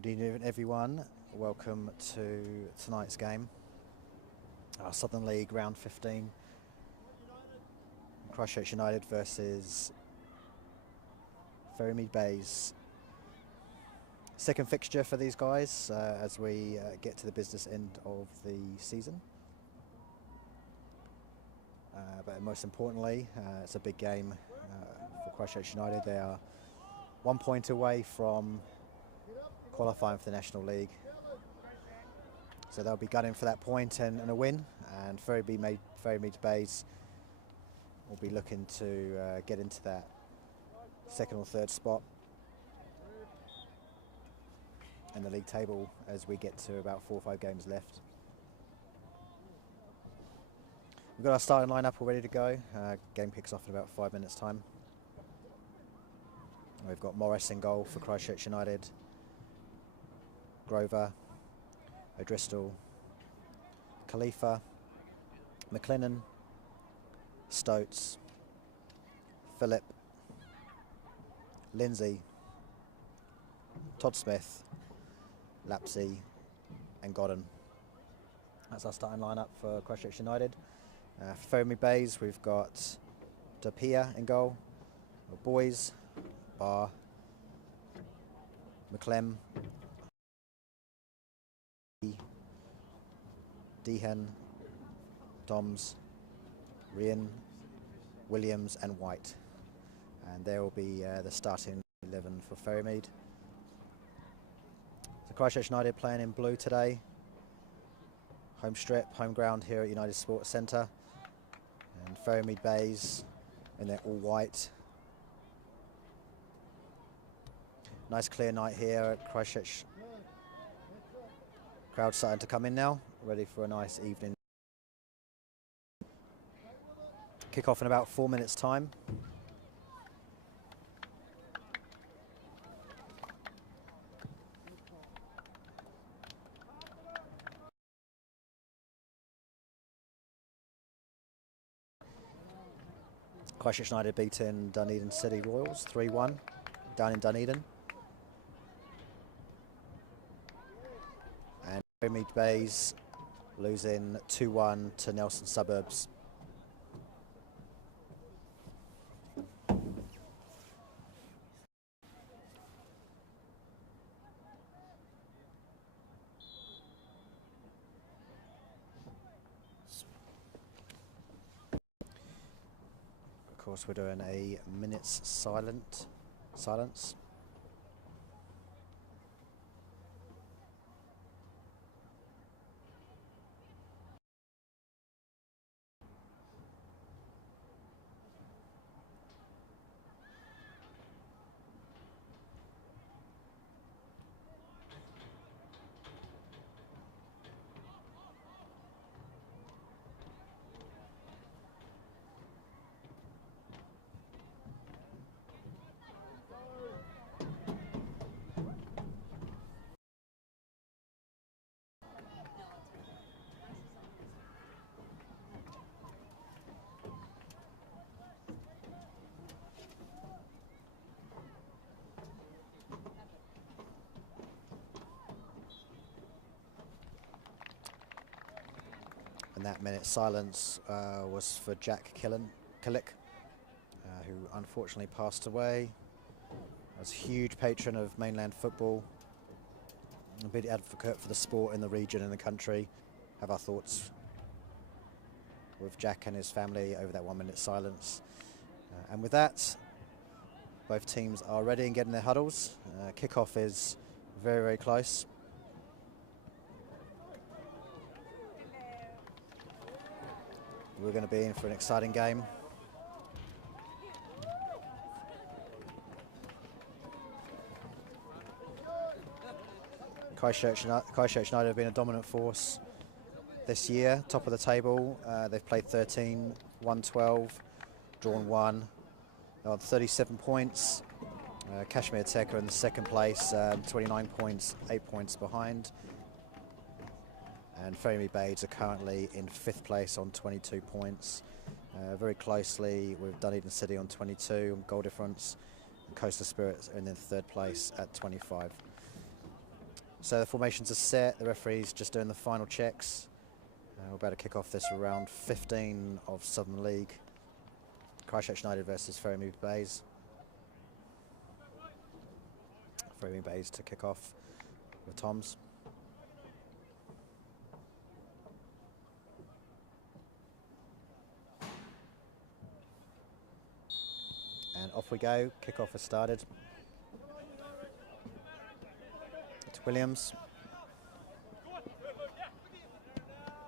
Good evening everyone, welcome to tonight's game. Our Southern League round 15. Christchurch United versus Ferrymead Bays. Second fixture for these guys as we get to the business end of the season. But most importantly, it's a big game for Christchurch United. They are 1 point away from qualifying for the National League. So they'll be gunning for that point and a win, and Ferrymead Bays will be looking to get into that second or third spot in the league table as we get to about 4 or 5 games left. We've got our starting lineup all ready to go. Game kicks off in about 5 minutes time. We've got Morris in goal for Christchurch United, Grover, O'Driscoll, Khalifa, McLennan, Stotes, Phillip, Lindsay, Todd Smith, Lapsey and Godden. That's our starting lineup for Christchurch United. For Ferrymead Bays, we've got Dapia in goal, Boys, Barr, McClem, Dehan, Toms, Rian, Williams and White. And there will be the starting 11 for Ferrymead. So Christchurch United playing in blue today. Home strip, home ground here at United Sports Centre. And Ferrymead Bays in their all white. Nice clear night here at Christchurch. Crowd starting to come in now, ready for a nice evening. Kick off in about 4 minutes time. Christchurch United beating Dunedin City Royals 3-1 down in Dunedin. And Ferrymead Bays losing 2-1 to Nelson Suburbs. Of course, we're doing a minute's silence. And that minute's silence was for Jack Killick, who unfortunately passed away. Was a huge patron of mainland football, a big advocate for the sport in the region and the country. Have our thoughts with Jack and his family over that 1 minute silence. And with that, both teams are ready and getting their huddles. Kickoff is very, very close. We're going to be in for an exciting game. Christchurch United have been a dominant force this year, top of the table. They've played 13, won 12, drawn 1. They're on 37 points. Kashmir Tech are in the second place, 29 points, 8 points behind. And Ferrymead Bays are currently in 5th place on 22 points. Very closely with Dunedin City on 22 on goal difference. And Coastal Spirits are in 3rd place at 25. So the formations are set. The referee's just doing the final checks. We're about to kick off this round 15 of Southern League. Christchurch United versus Ferrymead Bays. Ferrymead Bays to kick off with Toms. And off we go. Kick-off has started. To Williams.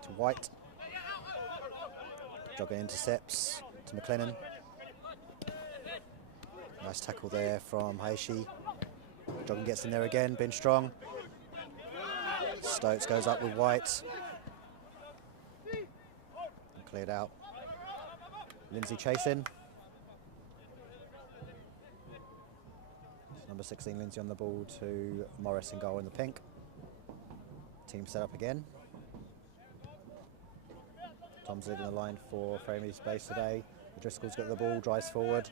To White. Jogging intercepts to McLennan. Nice tackle there from Heishi. Jogging gets in there again, being strong. Stokes goes up with White. And cleared out. Lindsay chasing. Number 16, Lindsay on the ball to Morris in goal in the pink. Team set up again. Tom's leading the line for Ferrymead Bays today. Driscoll's got the ball, drives forward,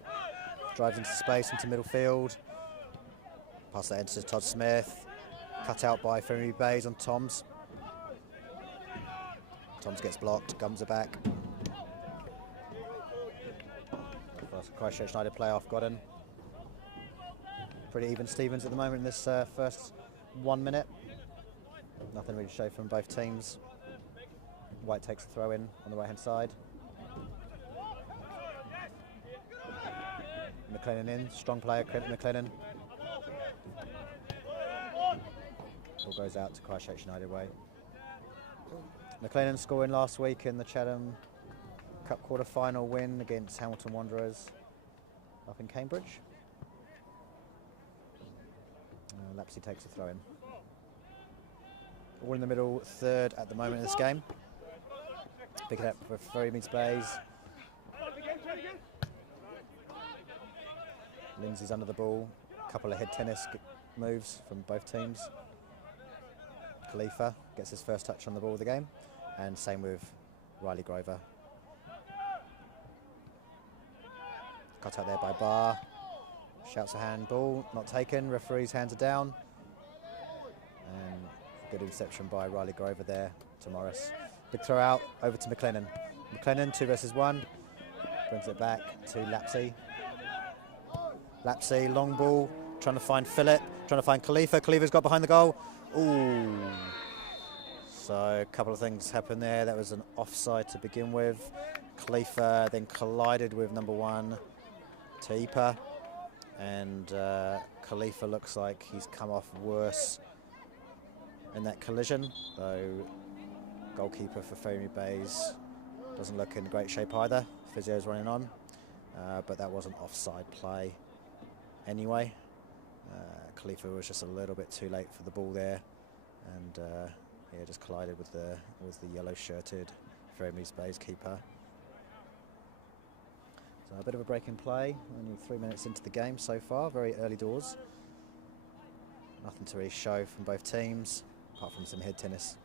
drives into space, into middle field. Pass that into Todd Smith. Cut out by Ferrymead Bays on Toms. Toms gets blocked, gums are back. Christchurch United playoff got him. Pretty even Stevens at the moment in this first 1 minute. Nothing really to show from both teams. White takes the throw in on the right hand side. McLennan in, strong player, McLennan. Ball goes out to Christchurch United way. McLennan scoring last week in the Chatham Cup quarter-final win against Hamilton Wanderers up in Cambridge. Lapsey takes a throw in. All in the middle third at the moment in this game. Pick it up for Ferrymead Bays. Lindsay's under the ball. A couple of head tennis moves from both teams. Khalifa gets his first touch on the ball of the game. And same with Riley Grover. Cut out there by Barr. Shouts a handball, not taken. Referee's hands are down. And good interception by Riley Grover there to Morris. Big throw out over to McLennan. McLennan 2 versus 1. Brings it back to Lapsey. Lapsey, long ball, trying to find Phillip, trying to find Khalifa. Khalifa's got behind the goal. Ooh. So a couple of things happened there. That was an offside to begin with. Khalifa then collided with number 1, Taipa. And Khalifa looks like he's come off worse in that collision. So goalkeeper for Ferrymead Bays doesn't look in great shape either. Physio's running on, but that was an offside play anyway. Khalifa was just a little bit too late for the ball there, and yeah, just collided with the yellow-shirted Ferrymead Bays keeper. So a bit of a break in play, only 3 minutes into the game so far, very early doors. Nothing to really show from both teams, apart from some head tennis.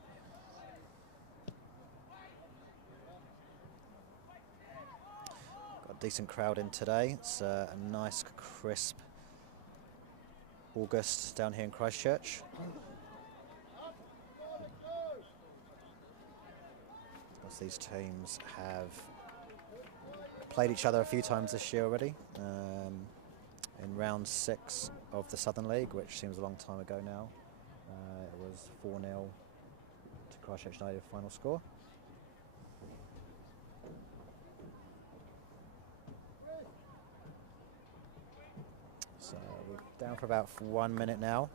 Got a decent crowd in today. It's a nice, crisp August down here in Christchurch. As these teams have played each other a few times this year already, in round 6 of the Southern League, which seems a long time ago now. It was 4-0 to Christchurch United final score. So we're down for about 1 minute now.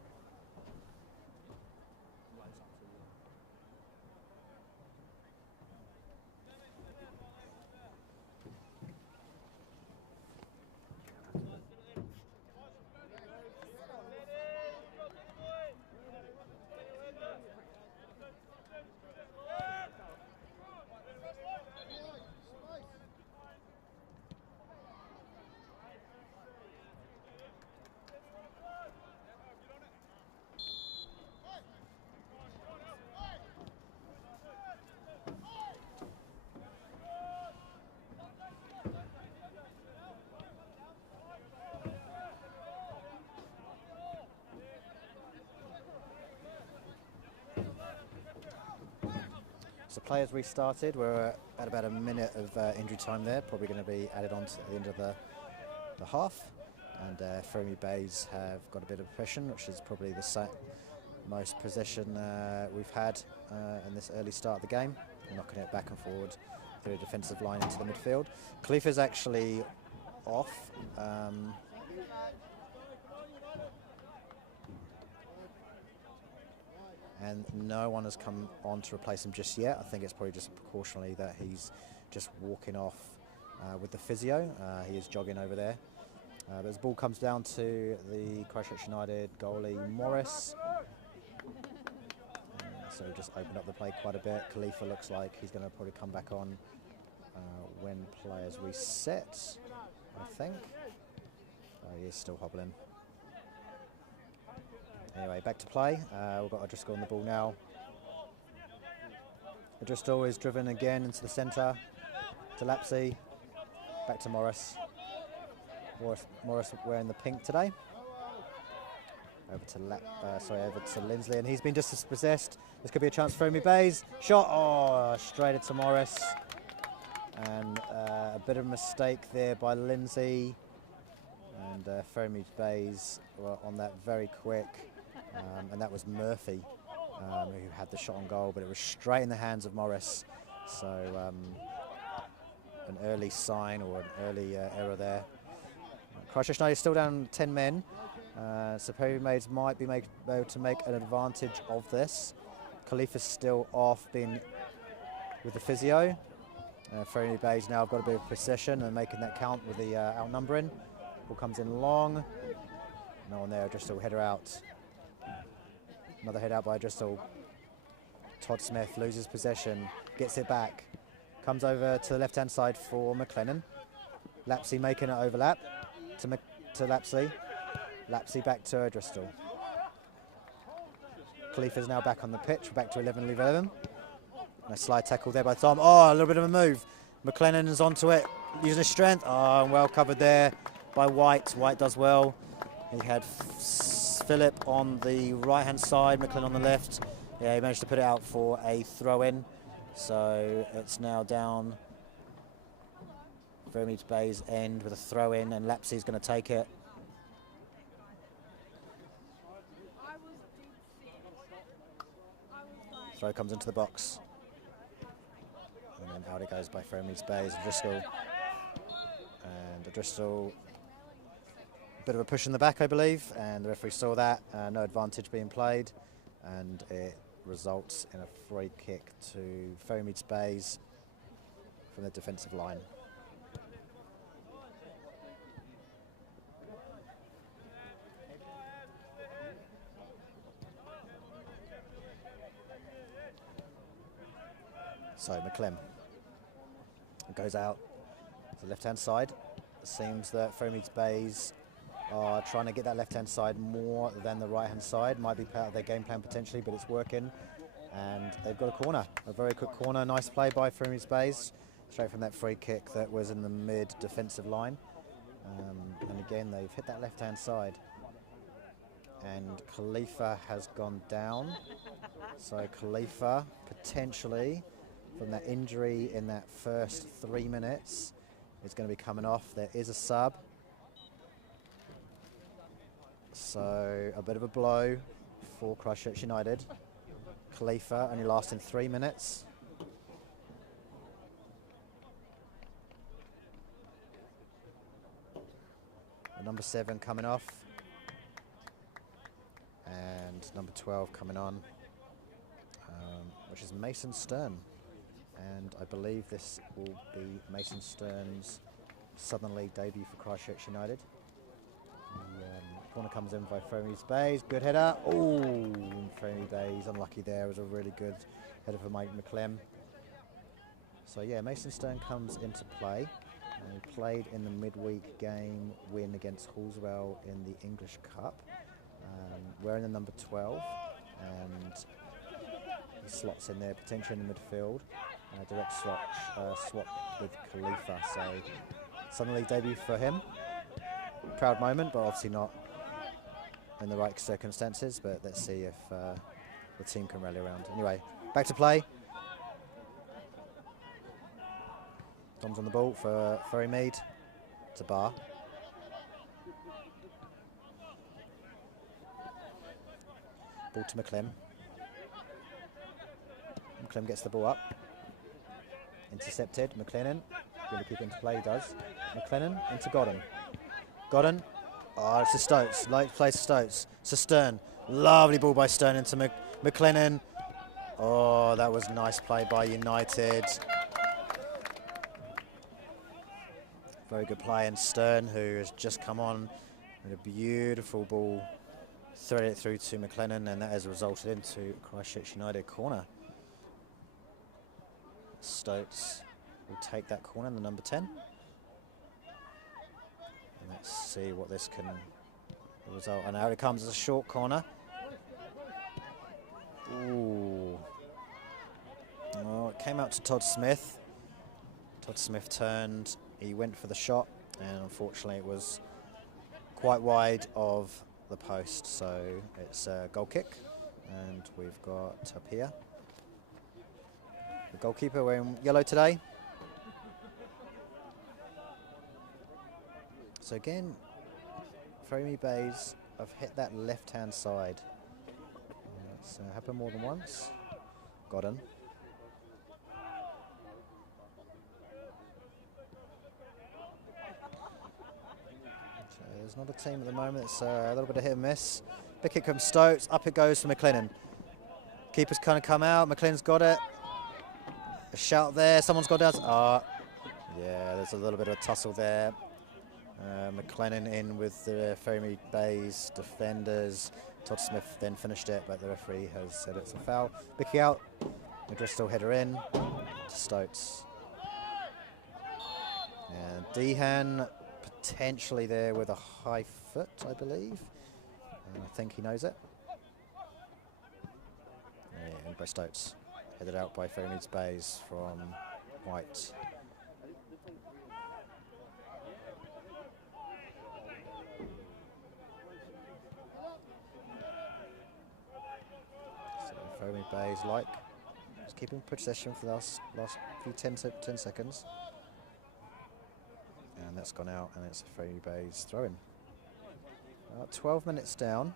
So players restarted. We're at about a minute of injury time there. Probably going to be added on to the end of the half. And Ferrymead Bays have got a bit of possession, which is probably the most possession we've had in this early start of the game. Knocking it back and forward through the defensive line into the midfield. Khalifa's actually off. And no one has come on to replace him just yet. I think it's probably just precautionally that he's just walking off with the physio. He is jogging over there. But as the ball comes down to the Christchurch United goalie Morris. So just opened up the play quite a bit. Khalifa looks like he's going to probably come back on when players reset, I think. Oh, he is still hobbling. Anyway, back to play. We've got O'Driscoll on the ball now. O'Driscoll is driven again into the centre to Lapsey. Back to Morris. Morris wearing the pink today. Over to Lindsley, and he's been just dispossessed. This could be a chance for Ferrymead Bays. Shot, oh, straight into Morris. And a bit of a mistake there by Lindsay. And Ferrymead Bays were on that very quick. And that was Murphy who had the shot on goal, but it was straight in the hands of Morris. So an early sign or an early error there. Christchurch United still down 10 men. So Ferrymead might be able to make an advantage of this. Khalifa's still off, being with the physio. Ferrymead Bays now have got a bit of possession and making that count with the outnumbering. Ball comes in long. No one there, O'Driscoll header out. Another head out by O'Driscoll. Todd Smith loses possession, gets it back. Comes over to the left-hand side for McLennan. Lapsey making an overlap to Lapsey. Lapsey back to O'Driscoll. Khalifa's now back on the pitch. We're back to 11 leave 11. Nice slide tackle there by Tom. Oh, a little bit of a move. McLennan is onto it, using his strength. Oh, well covered there by White. White does well. He had Phillip on the right-hand side, McLennan on the left. Yeah, he managed to put it out for a throw-in. So it's now down Ferrymead Bays end with a throw-in, and Lapsey's going to take it. Throw comes into the box. And then out it goes by Ferrymead Bays. O'Driscoll. And O'Driscoll, a bit of a push in the back, I believe. And the referee saw that. No advantage being played. And it results in a free kick to Ferrymead Bays from the defensive line. So McClem goes out to the left-hand side. It seems that Ferrymead Bays are trying to get that left-hand side more than the right-hand side. Might be part of their game plan potentially, but it's working. And they've got a corner, a very quick corner. Nice play by Ferrymead Bays, straight from that free kick that was in the mid-defensive line. And again, they've hit that left-hand side. And Khalifa has gone down. So Khalifa potentially, from that injury in that first 3 minutes, is going to be coming off. There is a sub. So a bit of a blow for Christchurch United. Khalifa only lasting 3 minutes. Number 7 coming off. And number 12 coming on, which is Mason Stern. And I believe this will be Mason Stern's Southern League debut for Christchurch United. The corner comes in by Ferrymead Bays. Good header. Oh, Ferrymead Bays unlucky there. It was a really good header for Mike McClem. So yeah, Mason Stern comes into play. And he played in the midweek game win against Hallswell in the English Cup. Wearing the number 12. And he slots in there, potentially in the midfield. Direct swap with Khalifa. So Southern League debut for him. Proud moment, but obviously not in the right circumstances. But let's see if the team can rally around. Anyway, back to play. Tom's on the ball for Ferrymead. To Bar. Ball to McClem. McClem gets the ball up. Intercepted. McLennan. Really keep into play, he does. McLennan into Godden. Godden. Oh, it's to Stokes. Late play to Stokes. To Stern. Lovely ball by Stern into McLennan. Oh, that was nice play by United. Very good play, and Stern, who has just come on with a beautiful ball, threaded it through to McLennan, and that has resulted into Christchurch United corner. Stokes will take that corner in the number 10. And let's see what this can result. And out it comes as a short corner. Ooh. Oh, it came out to Todd Smith. Todd Smith turned. He went for the shot, and unfortunately it was quite wide of the post, so it's a goal kick, and we've got Tapia. The goalkeeper wearing yellow today. So again, Ferrymead Bays have hit that left-hand side. It's happened more than once. Godden. There's not a team at the moment. It's a little bit of hit and miss. Big kick comes Stokes. Up it goes for McLennan. Keeper's kind of come out. McLennan's got it. A shout there. Someone's got out. Yeah, there's a little bit of a tussle there. McLennan in with the Ferrymead Bays defenders. Todd Smith then finished it, but the referee has said it's a foul. Big kick out. O'Driscoll header in to Stokes. And Dehan potentially there with a high foot, I believe. And I think he knows it. Yeah, and by Stokes. Headed out by Ferrymead Bays from White. So Ferrymead Bays just keeping possession for the last few 10 seconds. And that's gone out, and it's a Ferrymead Bays throw-in. 12 minutes down,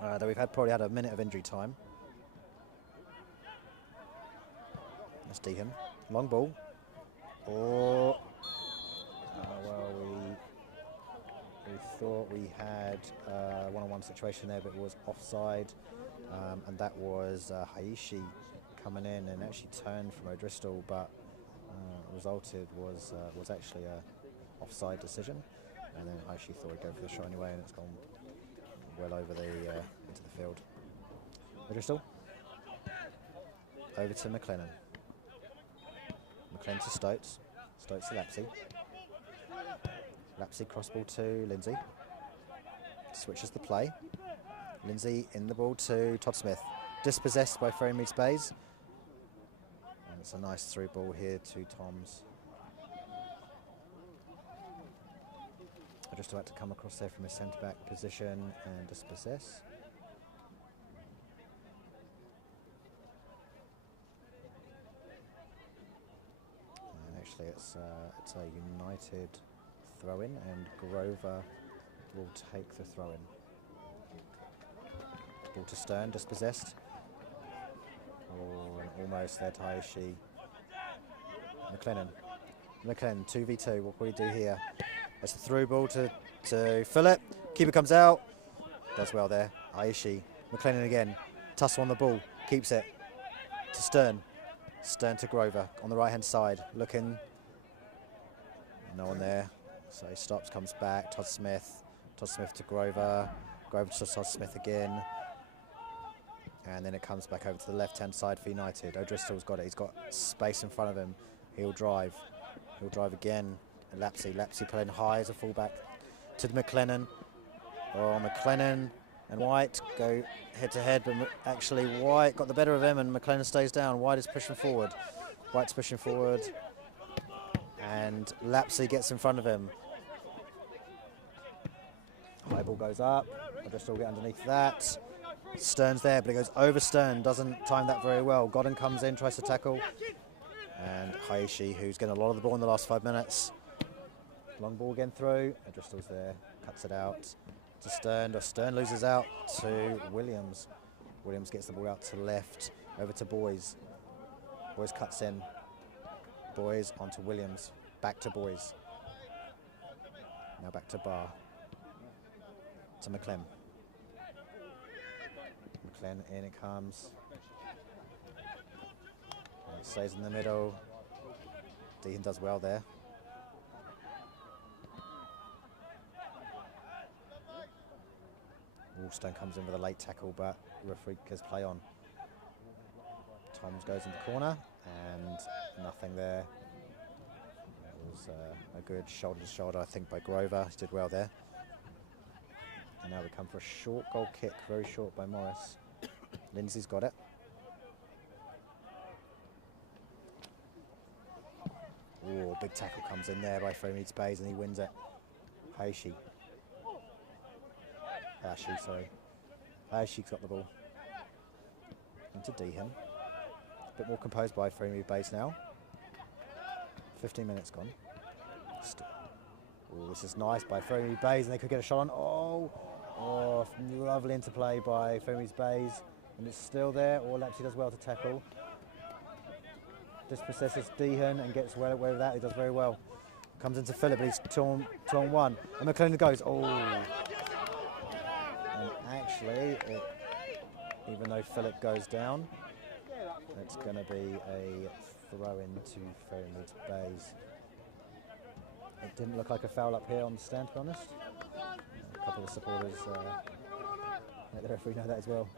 though we've probably had a minute of injury time. That's Dehan. Long ball. Well, we thought we had a one-on-one situation there, but it was offside, and that was Haishi coming in and actually turned from O'Driscoll, but resulted was actually a offside decision, and then I actually thought he'd go for the shot anyway, and it's gone well over the into the field. O'Driscoll over to McLennan. McLennan to Stokes. Stokes to Lapsey. Lapsey cross ball to Lindsay. Switches the play. Lindsay in the ball to Todd Smith. Dispossessed by Ferrymead Bays. And it's a nice through ball here to Toms. Just about to come across there from his centre-back position and dispossess. And actually it's a United throw-in, and Grover will take the throw-in. Ball to Stern, dispossessed. Oh, and almost there to Haishi. McLennan, 2v2, what will he do here? That's a through ball to Phillip. Keeper comes out. Does well there. Aishi. McLennan again. Tussle on the ball. Keeps it. To Stern. Stern to Grover on the right-hand side. Looking. No one there. So he stops, comes back. Todd Smith. Todd Smith to Grover. Grover to Todd Smith again. And then it comes back over to the left-hand side for United. O'Driscoll's got it. He's got space in front of him. He'll drive. He'll drive again. Lapsey playing high as a fullback to McLennan. Oh, McLennan and White go head-to-head, but actually White got the better of him, and McLennan stays down. White is pushing forward. White's pushing forward, and Lapsey gets in front of him. High ball goes up. I'll just all get underneath that. Stern's there, but it goes over Stern. Doesn't time that very well. Godden comes in, tries to tackle, And Hayashi, who's getting a lot of the ball in the last 5 minutes. Long ball again through. O'Driscoll's there, cuts it out to Stern. Stern loses out to Williams. Williams gets the ball out to left, over to Boys. Boys cuts in. Boys onto Williams. Back to Boys. Now back to Barr. To McLean. McLean, in it comes. And it stays in the middle. Dehan does well there. Woolstone comes in with a late tackle, but referee gets play on. Toms goes in the corner, and nothing there. It was a good shoulder to shoulder, I think, by Grover. He did well there. And now we come for a short goal kick, very short by Morris. Lindsay's got it. Oh, big tackle comes in there by Ferrymead Bays, and he wins it. Hayashi. Hayashi's got the ball. Into Dehan. A bit more composed by Ferrymead Bays now. 15 minutes gone. Oh, this is nice by Ferrymead Bays, and they could get a shot on. Oh, lovely interplay by Ferrymead Bays, and it's still there. Lapsey does well to tackle. Dispossesses Dehan and gets well away with that. He does very well. Comes into Phillip, but he's torn one. And McLean goes. And actually, even though Phillip goes down, it's going to be a throw into Ferrymead Bays. It didn't look like a foul up here on the stand, to be honest. A couple of supporters let the referee know that as well.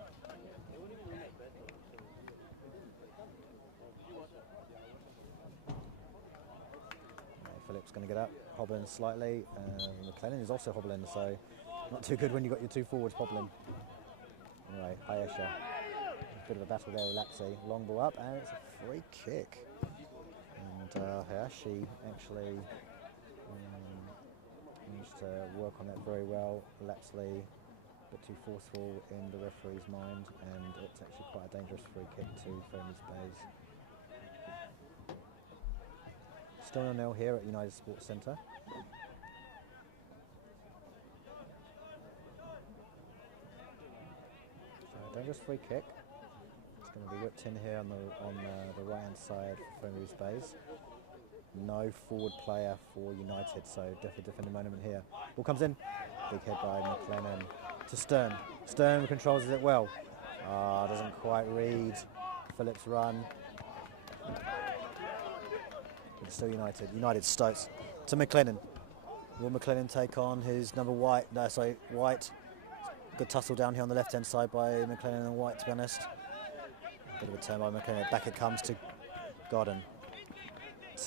Phillip's going to get up, hobbling slightly. McLennan is also hobbling, so not too good when you've got your two forwards hobbling. Anyway, Ayesha. A bit of a battle there with Lapsey. Long ball up, and it's a free kick. And Hayashi actually managed to work on that very well. Lapsley a bit too forceful in the referee's mind, and it's actually quite a dangerous free kick to Ferrymead Bays. Still 0-0 here at United Sports Centre. So dangerous free kick. It's going to be whipped in here on the right hand side for Ferrymead Bays. No forward player for United, so definitely defending moment here. Ball comes in. Big head by McLennan to Stern. Stern controls it well. Doesn't quite read Phillips' run. It's still United. United Stokes to McLennan. Will McLennan take on his number White? No, sorry, White. Good tussle down here on the left-hand side by McLennan and White, to be honest. A bit of a turn by McLennan. Back it comes to Godden.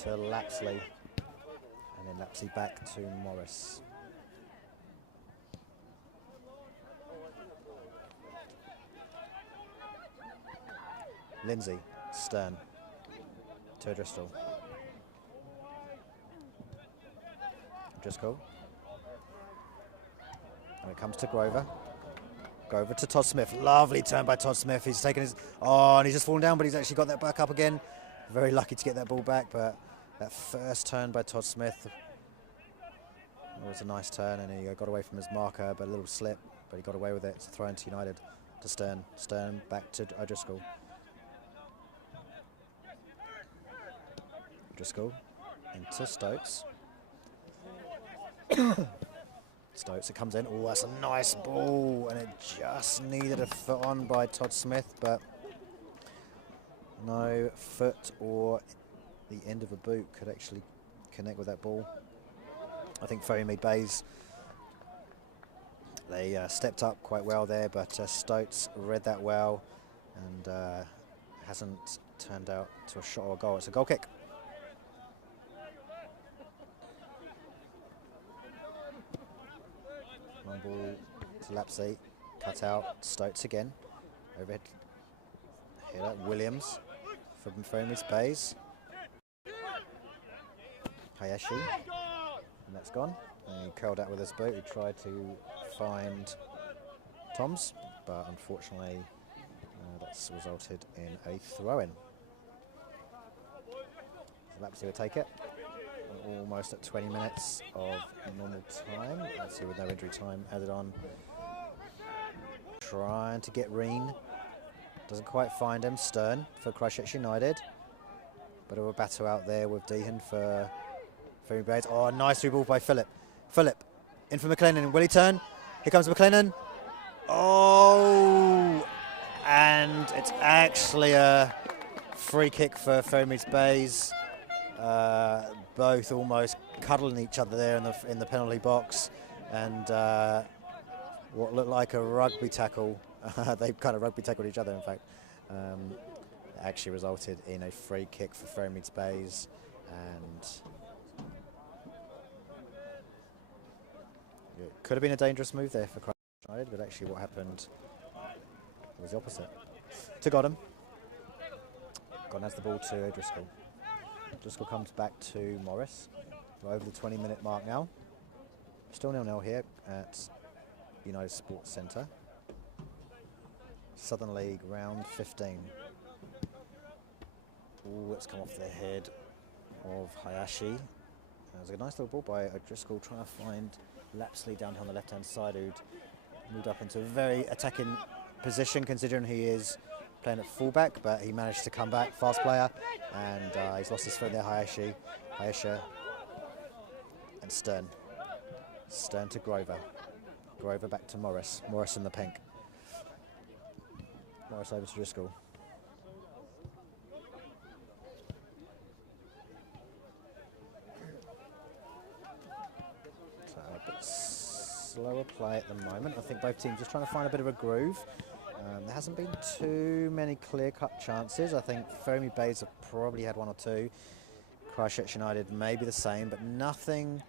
To Lapsley. And then Lapsley back to Morris. Lindsay. Stern. To Driscoll. Driscoll. And it comes to Grover. Grover to Todd Smith. Lovely turn by Todd Smith. He's taken his... and he's just fallen down, but he's actually got that back up again. Very lucky to get that ball back, but that first turn by Todd Smith was a nice turn, and he got away from his marker, but a little slip, but he got away with it. It's a throw into United to Stern. Stern back to O'Driscoll. O'Driscoll into Stokes. Stokes, it comes in. Oh, that's a nice ball, and it just needed a foot on by Todd Smith, but no foot or the end of a boot could actually connect with that ball. I think Ferrymead Bays, they stepped up quite well there, but Stokes read that well and hasn't turned out to a shot or a goal. It's a goal kick. Long ball to Lapsey, cut out, Stokes again, overhead header, Williams from Ferrymead Bays. Hayashi, and that's gone. And he curled out with his boot. He tried to find Toms, but unfortunately that's resulted in a throw-in. Lapsey will take it. We're almost at 20 minutes of normal time. Let's see, with no injury time added on. Trying to get Reen. Doesn't quite find him. Stern for Christchurch United. But a battle out there with Dehan for Ferrymead. Oh, nice through ball by Philip. Philip in for McLennan. Will he turn? Here comes McLennan. Oh, and it's actually a free kick for Ferrymead's Bays. Both almost cuddling each other there in the penalty box, and what looked like a rugby tackle. They kind of rugby tackled each other, in fact. Actually resulted in a free kick for Ferrymead's Bays, and it could have been a dangerous move there for Christchurch United, but actually what happened was the opposite. To Godham. Godham has the ball to O'Driscoll. Driscoll comes back to Morris. We're over the 20-minute mark now. Still 0-0 here at United Sports Centre. Southern League round 15. Ooh, it's come off the head of Hayashi. There's a nice little ball by O'Driscoll trying to find Lapsley down here on the left-hand side, who'd moved up into a very attacking position considering he is playing at fullback, but he managed to come back, fast player, and he's lost his foot there, Hayashi, and Stern. Stern to Grover. Grover back to Morris. Morris in the pink. Morris over to Driscoll. So a bit slower play at the moment. I think both teams just trying to find a bit of a groove. There hasn't been too many clear-cut chances. I think Ferrymead Bays have probably had one or two. Christchurch United maybe the same, but nothing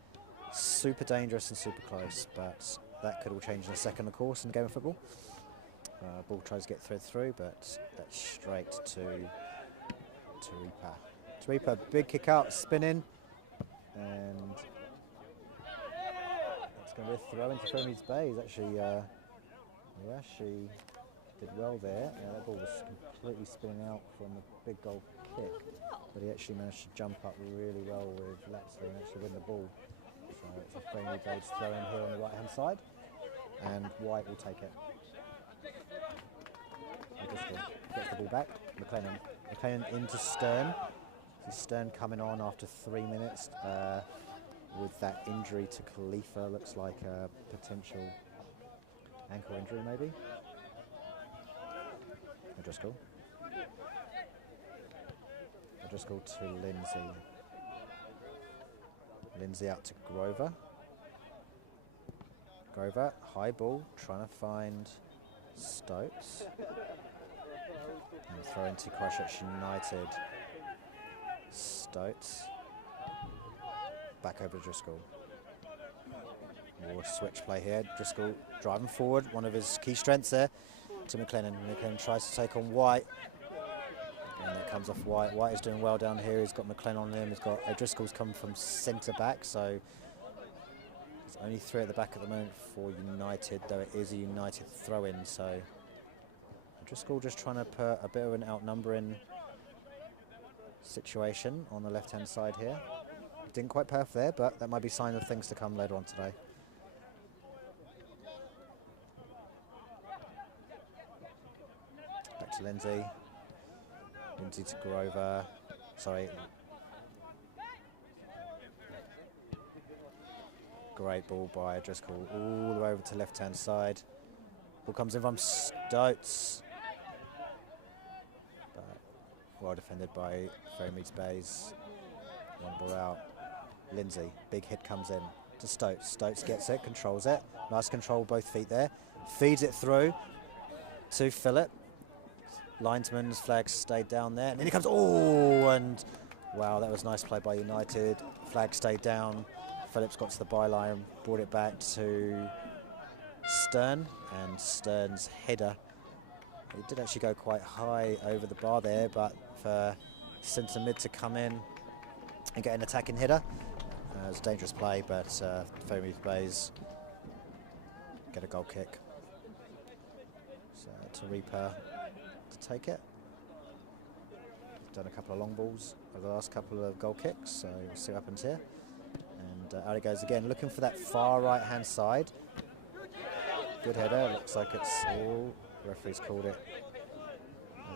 super dangerous and super close. But that could all change in a second, of course, in the game of football. Ball tries to get through, but that's straight to Reaper. Reaper, big kick out, spinning, and it's going to be a throw into Ferrymead Bays. Actually, Hayashi did well there. That ball was completely spinning out from a big goal kick, but he actually managed to jump up really well with Lapsley and actually win the ball. So it's a Ferrymead Bays throw in here on the right-hand side, and White will take it. Gets the ball back. McLennan into Stern. So Stern coming on after 3 minutes with that injury to Khalifa. Looks like a potential ankle injury, maybe. O'Driscoll to Lindsay. Lindsay out to Grover. Grover, high ball, trying to find Stokes. And throw into Christchurch United. Stokes. Back over to Driscoll. More switch play here. Driscoll driving forward, one of his key strengths there, to McLennan. McLennan tries to take on White. And that comes off White. White is doing well down here. He's got McLennan on him. He's got O'Driscoll's come from centre back, so there's only 3 at the back at the moment for United, though it is a United throw-in, so O'Driscoll just trying to put a bit of an outnumbering situation on the left-hand side here. Didn't quite perf there, but that might be a sign of things to come later on today. Back to Lindsay. Lindsay to Grover. Sorry. Great ball by Driscoll all the way over to left-hand side. Ball comes in from Stokes. But well defended by Ferrymead Bays. One ball out. Lindsay, big hit comes in to Stokes. Stokes gets it, controls it. Nice control, both feet there. Feeds it through to Philip. Linesman's flag stayed down there. And then he comes, oh, and wow, that was nice play by United. Flag stayed down. Phillips got to the byline, brought it back to Stern, and Stern's header. It did actually go quite high over the bar there, but for centre mid to come in and get an attacking header, it was a dangerous play, but Ferrymead Bays get a goal kick. So to Reaper to take it. Done a couple of long balls for the last couple of goal kicks, so we'll see what happens here. And out it goes again, looking for that far right-hand side. Good header, looks like it's all, the referee's called it.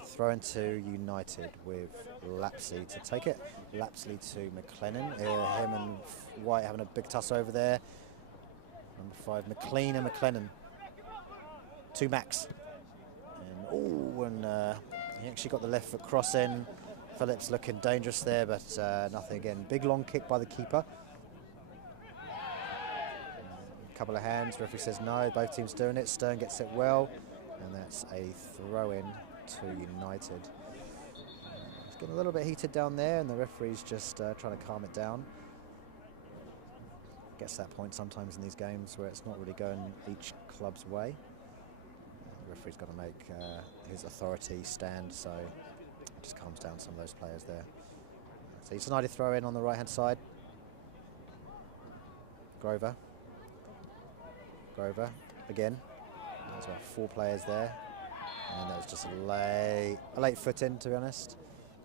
Throw into United with Lapsley to take it. Lapsley to McLennan. Him and White having a big tussle over there. Number 5, McLean and McLennan. 2 Max. And he actually got the left foot cross in. Phillips looking dangerous there, but nothing again. Big long kick by the keeper. Couple of hands, referee says no, both teams doing it. Stern gets it well, and that's a throw-in to United. It's getting a little bit heated down there, and the referee's just trying to calm it down. Gets that point sometimes in these games where it's not really going each club's way. The referee's got to make his authority stand, so it just calms down some of those players there. So it's a United throw-in on the right-hand side. Grover again. There's about 4 players there, and that was just a late foot in, to be honest.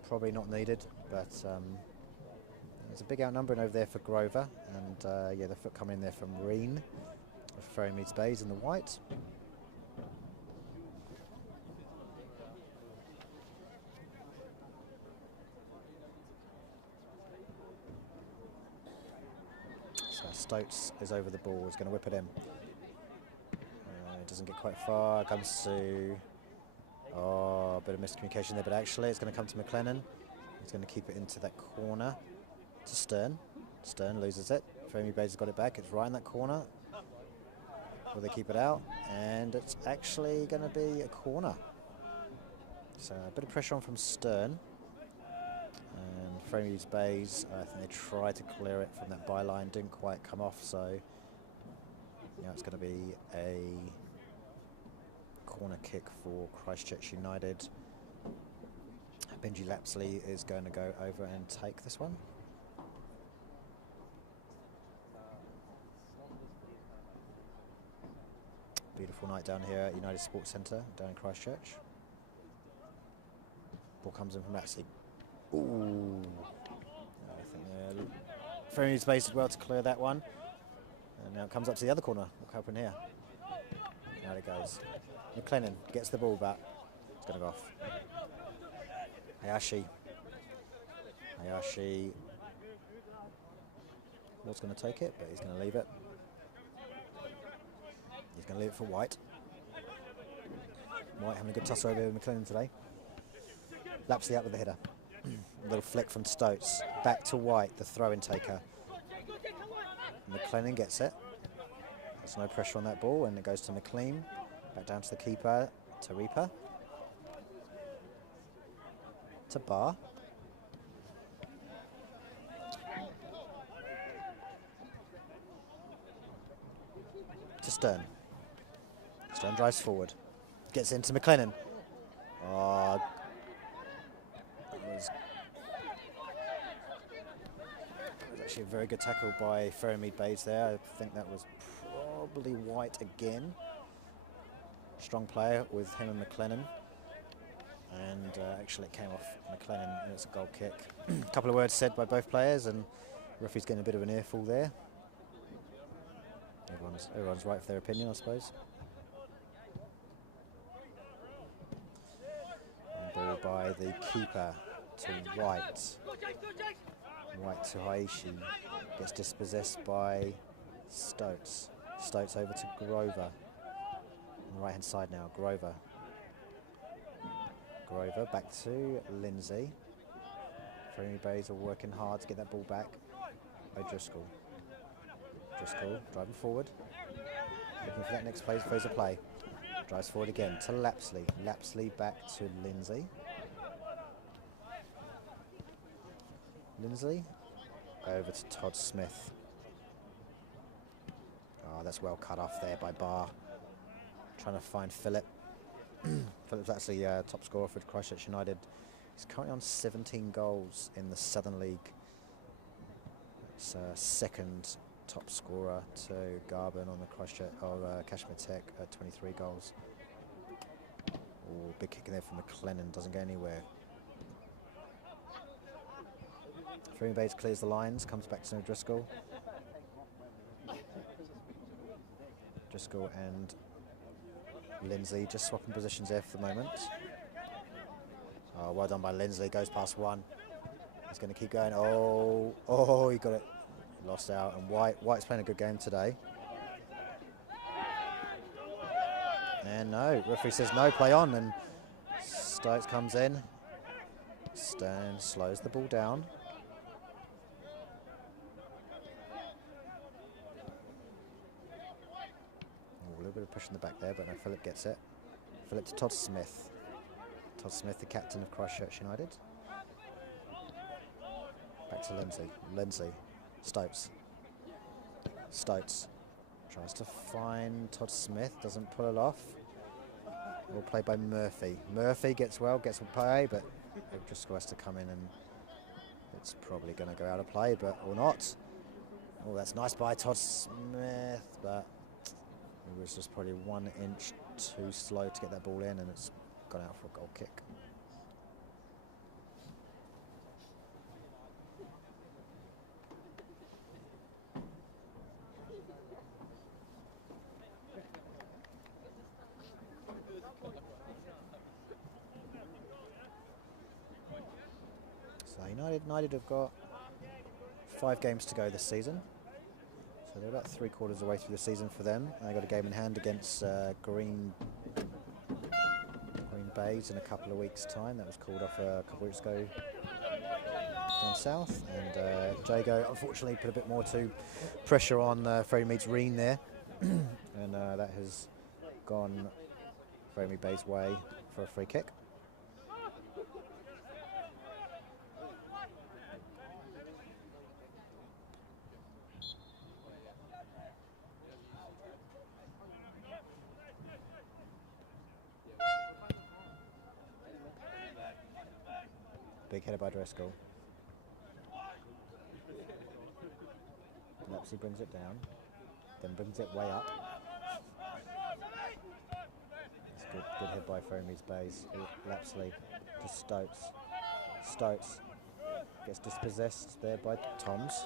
Probably not needed, but there's a big outnumbering over there for Grover, and yeah, the foot coming in there from Reen of Ferrymead Bays in the white. So Stotes is over the ball, is going to whip it in. Doesn't get quite far, comes to, a bit of miscommunication there, but actually it's going to come to McLennan. He's going to keep it into that corner to Stern. Stern loses it. Ferrymead Bays has got it back. It's right in that corner. Will they keep it out? And it's actually going to be a corner. So a bit of pressure on from Stern. And Ferrymead Bays, I think they tried to clear it from that byline, didn't quite come off, so yeah, it's going to be a corner kick for Christchurch United. Benji Lapsley is going to go over and take this one. Beautiful night down here at United Sports Centre down in Christchurch. Ball comes in from Lapsley. Ooh. I think Ferrymead Bays did well to clear that one. And now it comes up to the other corner. What can happen here? Out it goes. McLennan gets the ball back. It's going to go off. Hayashi was going to take it, but he's going to leave it. He's going to leave it for White. White having a good tussle over with McLennan today. Lapsley out with the header. A little flick from Stotes. Back to White, the throw-in taker. McLennan gets it. There's no pressure on that ball, and it goes to McLean. Back down to the keeper, to Reaper. To Barr. To Stern. Stern drives forward. Gets into McLennan. Oh, it was actually a very good tackle by Ferrymead Bays there. I think that was probably White again. Strong player with him and McLennan. And actually it came off McLennan, and it's a goal kick. A couple of words said by both players, and the referee's getting a bit of an earful there. Everyone's right for their opinion, I suppose. And ball by the keeper to White. White to Haishi. Gets dispossessed by Stotes. Stotes over to Grover. On the right hand side now, Grover. Grover back to Lindsay. Ferrymead Bays are working hard to get that ball back. O'Driscoll. Driscoll driving forward. Looking for that next phase of play. Drives forward again to Lapsley. Lapsley back to Lindsay. Lindsay over to Todd Smith. Oh, that's well cut off there by Barr. Trying to find Philip. Philip's actually top scorer for Christchurch United. He's currently on 17 goals in the Southern League. It's second top scorer to Garban on the Christchurch, Kashmir Tech at 23 goals. Oh, big kick in there from McLennan, doesn't go anywhere. Ferrymead clears the lines, comes back to O'Driscoll. Driscoll and Lindsay just swapping positions there for the moment. Oh, well done by Lindsay, goes past one. He's going to keep going. Oh, he got it. Lost out, and White's playing a good game today. And no, referee says no, play on, and Stokes comes in. Stern slows the ball down. A little bit of push in the back there, but no, Philip gets it. Philip to Todd Smith. Todd Smith, the captain of Christchurch United. Back to Lindsay. Lindsay. Stokes. Stokes tries to find Todd Smith, doesn't pull it off. Well played by Murphy. Murphy gets a play, but Driscoll has to come in, and it's probably going to go out of play, but or not. Oh, that's nice by Todd Smith, but it was just probably 1 inch too slow to get that ball in, and it's gone out for a goal kick. United have got 5 games to go this season, so they're about 3/4 of the way through the season for them. They got a game in hand against Green Bays in a couple of weeks' time. That was called off a couple of weeks ago down south, and Jago unfortunately put a bit more to pressure on Ferrymead's Reen there, and that has gone Ferrymead Bay's way for a free kick. Big header by Driscoll. Lapsley brings it down, then brings it way up. It's good hit by Ferrymead's Bays. Lapsley to Stokes. Stokes gets dispossessed there by Thoms.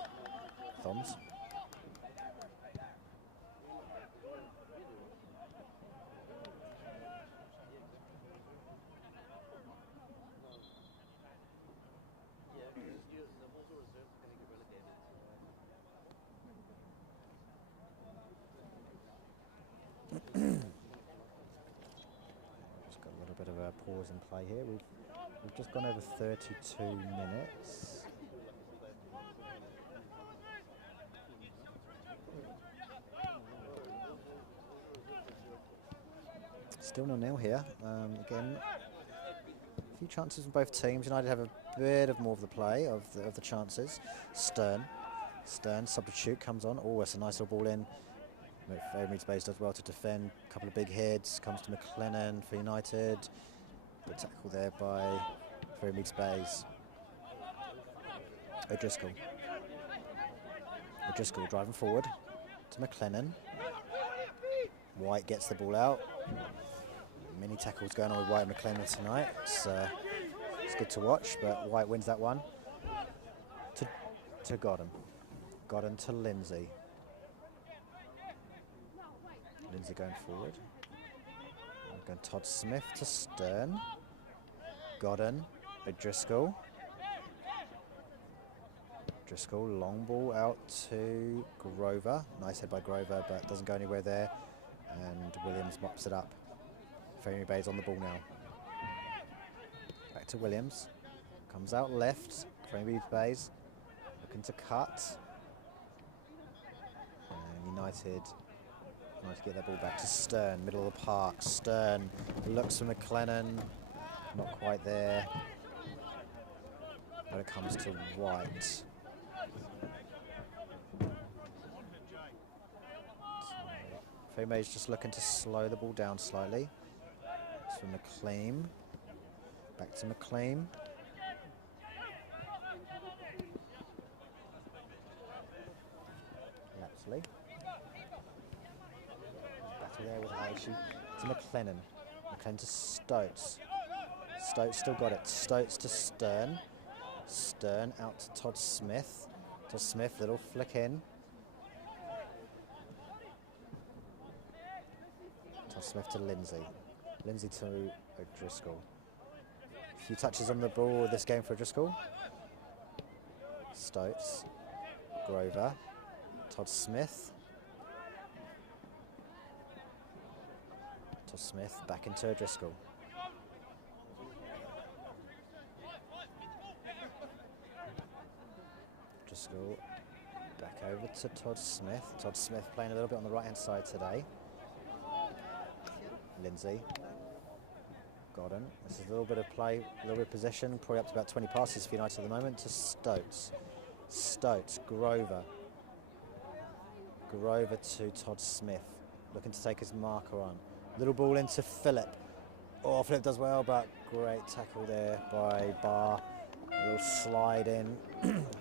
Pause and play here. We've just gone over 32 minutes. Still 0-0 here. Again, a few chances from both teams. United have a bit of more of the play of the chances. Stern substitute comes on. Oh, it's a nice little ball in. Ferrymead's Bays does well to defend. A couple of big heads. Comes to McLennan for United. Good tackle there by Ferrymead's Bays. O'Driscoll driving forward to McLennan. White gets the ball out. Mini tackles going on with White and McLennan tonight. It's good to watch, but White wins that one. To Godden. Godden to Lindsay. Lindsay going forward. Going Todd Smith to Stern. Godden. O'Driscoll. Driscoll, long ball out to Grover. Nice head by Grover, but doesn't go anywhere there. And Williams mops it up. Ferrymead Bay's on the ball now. Back to Williams. Comes out left. Ferrymead Bay's looking to cut. And United trying to get that ball back to Stern, middle of the park. Stern looks for McLennan. Not quite there. But it comes to White. Ferrymead's just looking to slow the ball down slightly. It's for McLean. Back to McLean. Lapsley. Battle there with Aishi. To McLennan. McLennan to Stokes. Stokes still got it. Stokes to Stern. Stern out to Todd Smith. Todd Smith, little flick in. Todd Smith to Lindsay. Lindsay to O'Driscoll. A few touches on the ball this game for O'Driscoll. Stotes. Grover. Todd Smith. Todd Smith back into O'Driscoll. O'Driscoll back over to Todd Smith. Todd Smith playing a little bit on the right hand side today. Lindsay. Gordon. This is a little bit of play, a little bit of possession, probably up to about 20 passes for United at the moment, to Stotes. Stotes, Grover. Grover to Todd Smith, looking to take his marker on. Little ball into Philip. Oh, Philip does well, but great tackle there by Barr. A little slide in.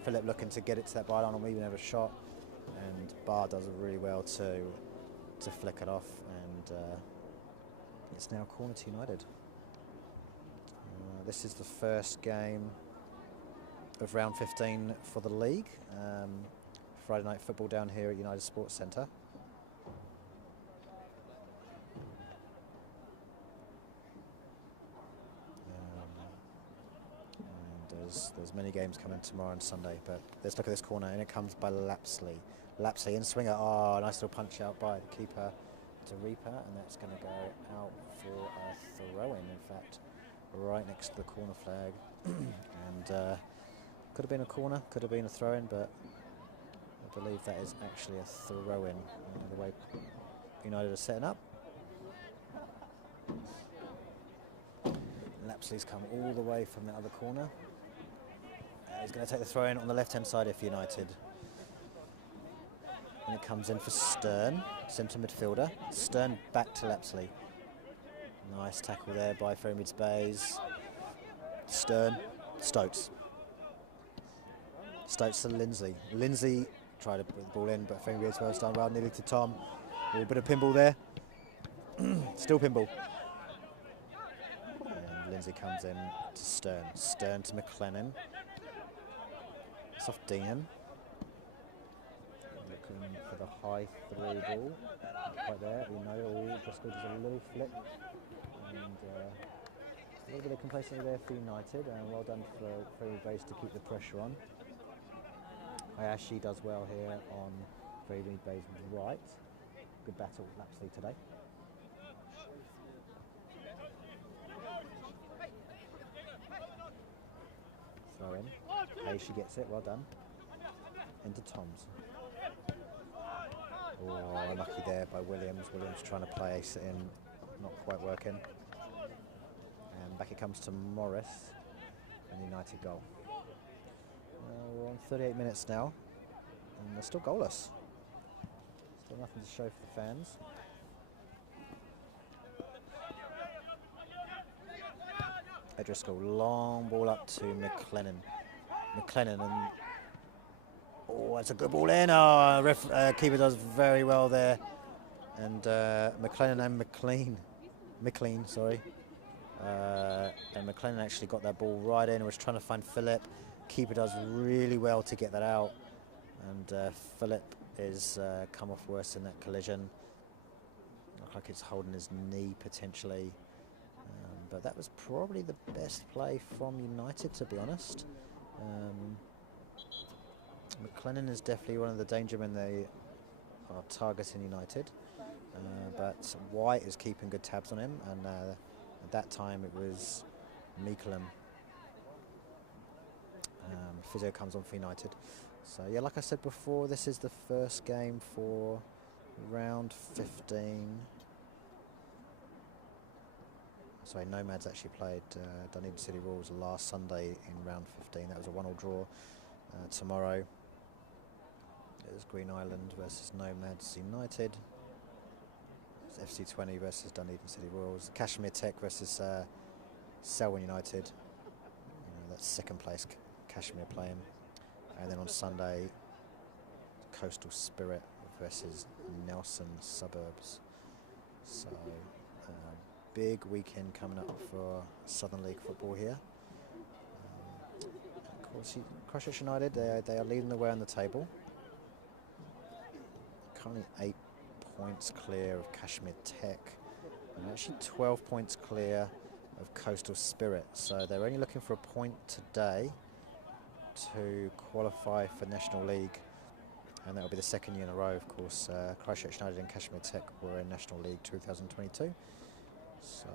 Philip looking to get it to that byline or even have a shot. And Barr does it really well to flick it off. And it's now corner to United. This is the first game of round 15 for the league. Friday night football down here at United Sports Centre. There's many games coming tomorrow and Sunday, but let's look at this corner, and it comes by Lapsley. Lapsley in swinger. Oh, nice little punch out by the keeper to Reaper, and that's going to go out for a throw-in, in fact, right next to the corner flag. And could have been a corner, could have been a throw-in, but I believe that is actually a throw-in. The way United are setting up. Lapsley's come all the way from the other corner. He's going to take the throw-in on the left-hand side if United. And it comes in for Stern, centre midfielder. Stern back to Lapsley. Nice tackle there by Ferrymead's Bays. Stern, Stotes. Stotes to Lindsay. Lindsay tried to put the ball in, but Ferrymead's well done well, nearly to Tom. A little bit of pinball there. Still pinball. And Lindsay comes in to Stern. Stern to McLennan. It's off Dean. Looking for the high through ball. Right there, we know just does a little flick. And a little bit of complacency there for United, and well done for Ferrymead Bays to keep the pressure on. Hayashi does well here on Ferrymead Bays' right. Good battle with Lapsley today. Throw in. Hayashi gets it, well done. Into Toms. Oh, unlucky there by Williams. Williams trying to play ace it in, not quite working. And back it comes to Morris, and the United goal. We're on 38 minutes now, and they're still goalless. Still nothing to show for the fans. O'Driscoll, long ball up to McLennan. McLennan, and oh, that's a good ball in. Oh, keeper does very well there. And McLennan and McLean, sorry. And McLennan actually got that ball right in and was trying to find Philip. Keeper does really well to get that out. And Philip is come off worse in that collision. Looks like it's holding his knee potentially. But that was probably the best play from United, to be honest. McLennan is definitely one of the danger men they are targeting United. But White is keeping good tabs on him, and at that time it was Meeklem. Physio comes on for United. So yeah, like I said before, this is the first game for round 15. Sorry, Nomads actually played Dunedin City Royals last Sunday in round 15. That was a 1-1 draw. Tomorrow it was Green Island versus Nomads United. It's FC20 versus Dunedin City Royals. Kashmir Tech versus Selwyn United. That's second place Kashmir playing. And then on Sunday, Coastal Spirit versus Nelson Suburbs. So big weekend coming up for Southern League football here. course, Christchurch United, they are leading the way on the table. Currently 8 points clear of Kashmir Tech, and actually 12 points clear of Coastal Spirit. So they're only looking for a point today to qualify for National League, and that will be the second year in a row. Of course, Christchurch United and Kashmir Tech were in National League 2022, so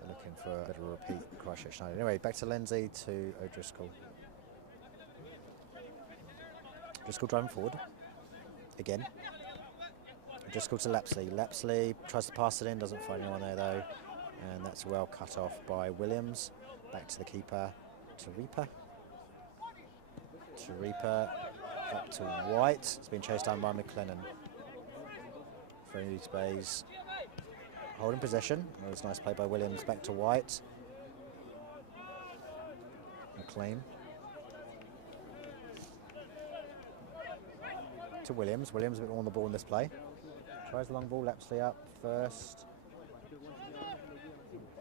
they're looking for a bit of a repeat, Christchurch United. Anyway, back to Lindsay to O'Driscoll. O'Driscoll driving forward again. O'Driscoll to Lapsley. Lapsley tries to pass it in, doesn't find anyone there though, and that's well cut off by Williams. Back to the keeper, to Reaper. To Reaper, up to White. It's been chased down by McLennan. Ferrymead Bays holding possession. That was a nice play by Williams. Back to White. McLean. To Williams. Williams a bit more on the ball in this play. Tries the long ball. Lapsley up first.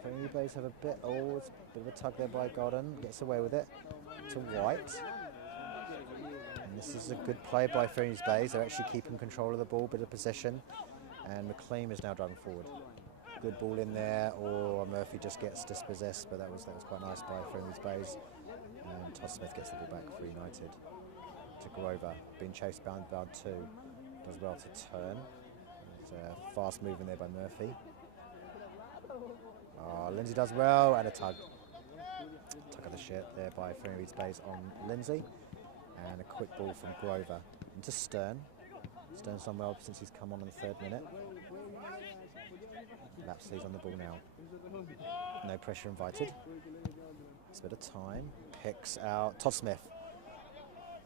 Ferrymead Bays have a bit. Oh, it's a bit of a tug there by Godden. Gets away with it. To White. This is a good play by Ferrymead Bays. They're actually keeping control of the ball, bit of possession, and McLean is now driving forward. Good ball in there, or Murphy just gets dispossessed, but that was quite nice by Ferrymead Bays. And Todd Smith gets the ball back for United. To Grover, being chased bound 2, does well to turn. There's a fast move in there by Murphy. Oh, Lindsay does well, and a tug. Tug of the ship there by Ferrymead Bays on Lindsay. And a quick ball from Grover into Stern. Stern's done well since he's come on in the 3rd minute. Lapsley's on the ball now. No pressure invited. It's a bit of time. Picks out Todd Smith.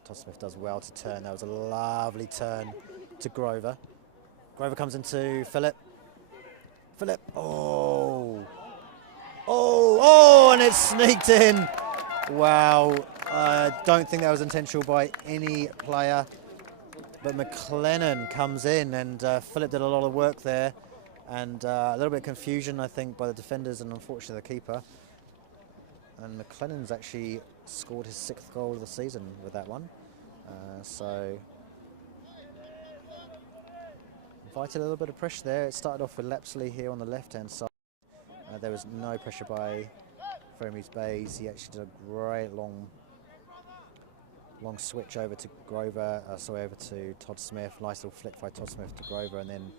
Todd Smith does well to turn. That was a lovely turn to Grover. Grover comes into Philip. Philip. Oh, and it's sneaked in. Wow. I don't think that was intentional by any player, but McLennan comes in, and Philip did a lot of work there, and a little bit of confusion, I think, by the defenders and unfortunately the keeper. And McLennan's actually scored his 6th goal of the season with that one. So invited a little bit of pressure there. It started off with Lapsley here on the left-hand side. There was no pressure by Ferrymead Bays. He actually did a great long switch over to Grover, over to Todd Smith. Nice little flick by Todd Smith to Grover, and then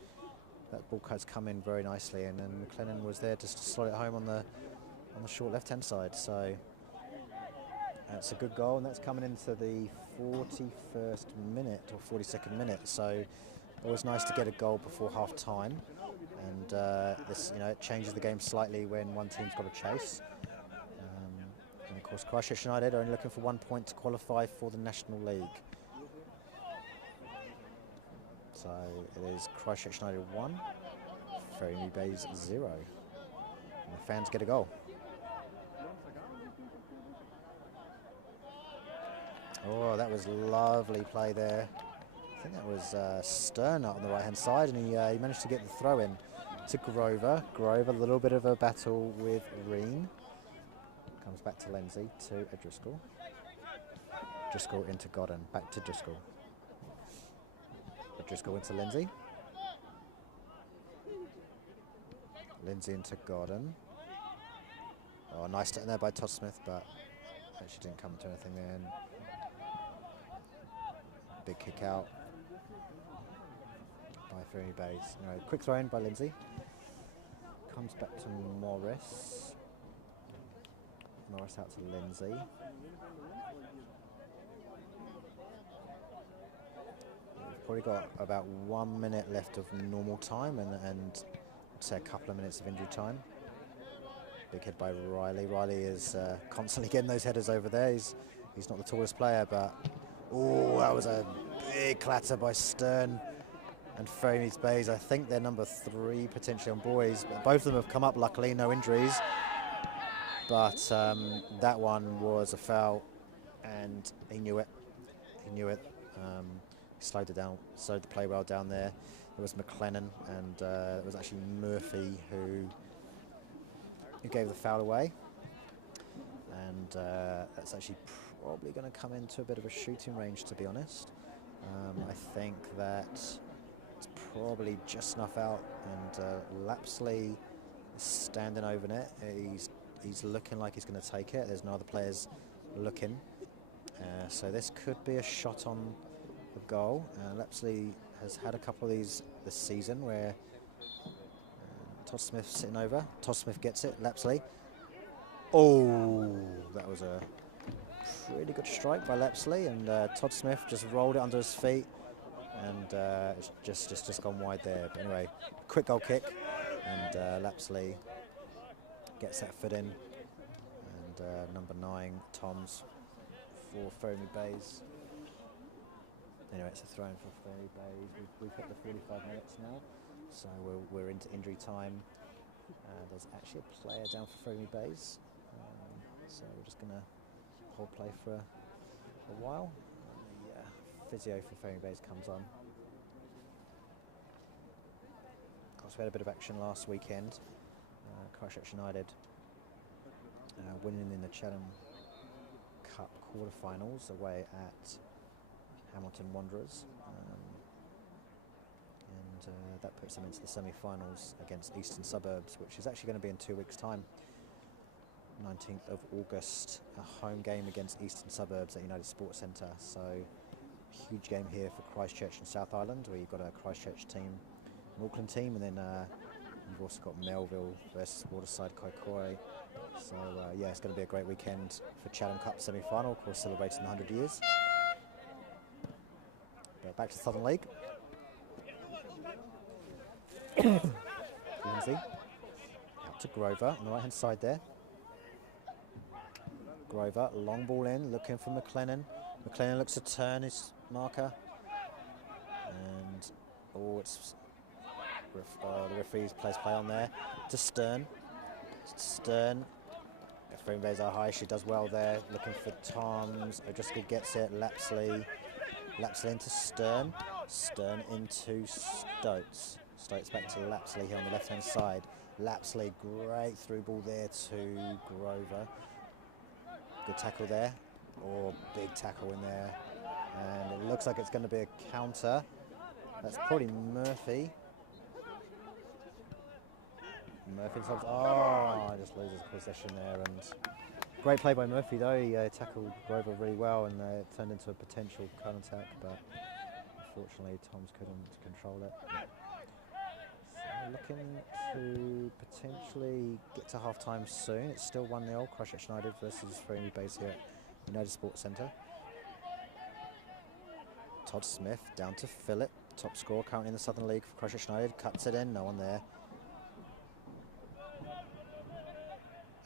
that ball has come in very nicely, and then McLennan was there just to slot it home on the short left-hand side. So that's a good goal, and that's coming into the 41st minute or 42nd minute. So always nice to get a goal before half-time, and this, it changes the game slightly when one team's got a chase. And of course, Christchurch United are only looking for 1 point to qualify for the National League. So it is Christchurch United 1, Ferrymead Bays 0. And the fans get a goal. Oh, that was lovely play there. I think that was Stern out on the right-hand side, and he managed to get the throw in to Grover. Grover, a little bit of a battle with Reen. Comes back to Lindsay, to O'Driscoll. Driscoll into Godden, back to Driscoll. O'Driscoll into Lindsay. Lindsay into Godden. Oh, nice turn there by Todd Smith, but actually didn't come to anything then. Big kick out by Ferrymead Bays. No, quick throw in by Lindsay. Comes back to Morris. Morris out to Lindsay. We've probably got about 1 minute left of normal time and I'd say a couple of minutes of injury time. Big hit by Riley. Riley is constantly getting those headers over there. He's not the tallest player, but oh, that was a big clatter by Stern and Ferrymead Bays. I think they're number 3 potentially on boys, but both of them have come up, luckily, no injuries. But that one was a foul, and he knew it. He knew it. He slowed it down, slowed the play well down there. It was McLennan, and it was actually Murphy who gave the foul away. and that's actually probably going to come into a bit of a shooting range, to be honest. I think that it's probably just enough out, and Lapsley is standing over net. He's looking like he's going to take it. There's no other players looking, so this could be a shot on the goal. Lapsley has had a couple of these this season where Todd Smith sitting over. Todd Smith gets it. Lapsley. Oh, that was a pretty good strike by Lapsley, and Todd Smith just rolled it under his feet, and it's just gone wide there. But anyway, quick goal kick, and Lapsley gets that foot in, and number 9, Toms, for Ferrymead Bays. Anyway, it's a throw-in for Ferrymead Bays. We've hit the 45 minutes now, so we're into injury time. There's actually a player down for Ferrymead Bays, so we're just going to hold play for a while. The physio for Ferrymead Bays comes on. Of course, we had a bit of action last weekend. Christchurch United winning in the Chatham Cup quarterfinals away at Hamilton Wanderers, and that puts them into the semi-finals against Eastern Suburbs, which is actually going to be in 2 weeks' time. 19th of August, a home game against Eastern Suburbs at United Sports Centre. So huge game here for Christchurch and South Island, where you've got a Christchurch team, an Auckland team, and then you've also got Melville versus Waterside Kaikorai. So yeah, it's going to be a great weekend for Chatham Cup semi-final, of course celebrating the 100 years. But back to Southern League. Lindsay out to Grover on the right hand side there. Grover, long ball in, looking for McLennan. McLennan looks to turn his marker, and it's the referee's plays play on there to Stern. Stern, Ferrymead Bays are high. She does well there, looking for Toms. O'Driscoll gets it. Lapsley into Stern. Stern into Stotes. Stotes back to Lapsley here on the left hand side. Lapsley, great through ball there to Grover. Good tackle there, or big tackle in there, and it looks like it's going to be a counter. That's probably Murphy. Murphy just loses possession there, and great play by Murphy though. He tackled Grover really well, and it turned into a potential counter attack, but unfortunately Toms couldn't control it. So looking to potentially get to half-time soon. It's still 1-0, Christchurch United versus Ferrymead Bays here at United Sports Centre. Todd Smith down to Phillip, top scorer currently in the Southern League for Christchurch United, cuts it in, no one there.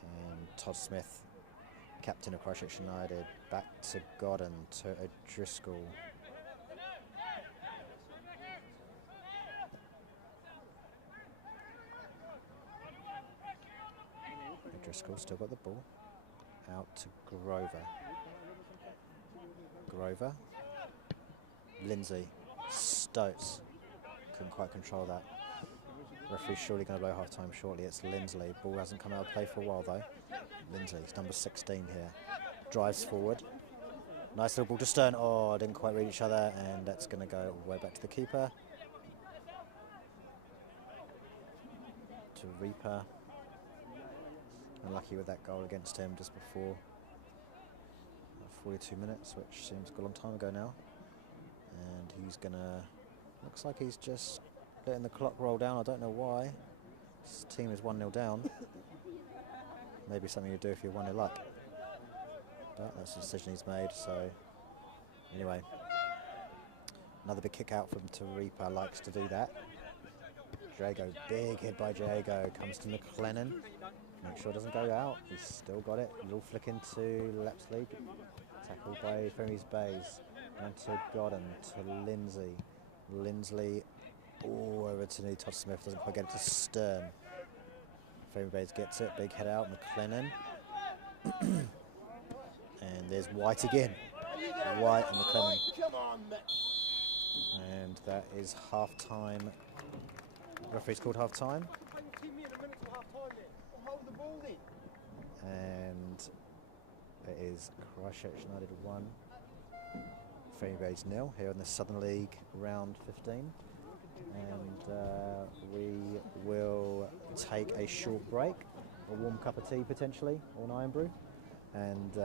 And Todd Smith, captain of Christchurch United, back to Godden, to O'Driscoll. O'Driscoll still got the ball. Out to Grover. Grover. Lindsay. Stotes. Couldn't quite control that. Referee's surely going to blow half-time shortly. It's Lindsley. Ball hasn't come out of play for a while though. Lindsley's number 16 here. Drives forward. Nice little ball to Stern. Oh, didn't quite read each other, and that's going to go all the way back to the keeper. To Reaper. Unlucky with that goal against him just before 42 minutes, which seems like a long time ago now. And he's gonna, looks like he's just letting the clock roll down. I don't know why. His team is 1-0 down. Maybe something you do if you're 1-0 up. But that's the decision he's made, so anyway. Another big kick out from Taripa, likes to do that. Jago, big hit by Jago, comes to McLennan. Make sure it doesn't go out. He's still got it. Little flick into Lapsley. Tackled by Ferrymead Bays. Down to Godden, to Lindsay. Lindsley, over to Todd Smith. Doesn't quite get it to Stern. Ferrymead Bays gets it. Big head out. McLennan. And there's White again. White and McLennan. And that is half-time. Referee's called half-time. And It is Christchurch United 1, Ferrymead 0 here in the Southern League round 15. And we will take a short break, a warm cup of tea potentially, or an iron brew, and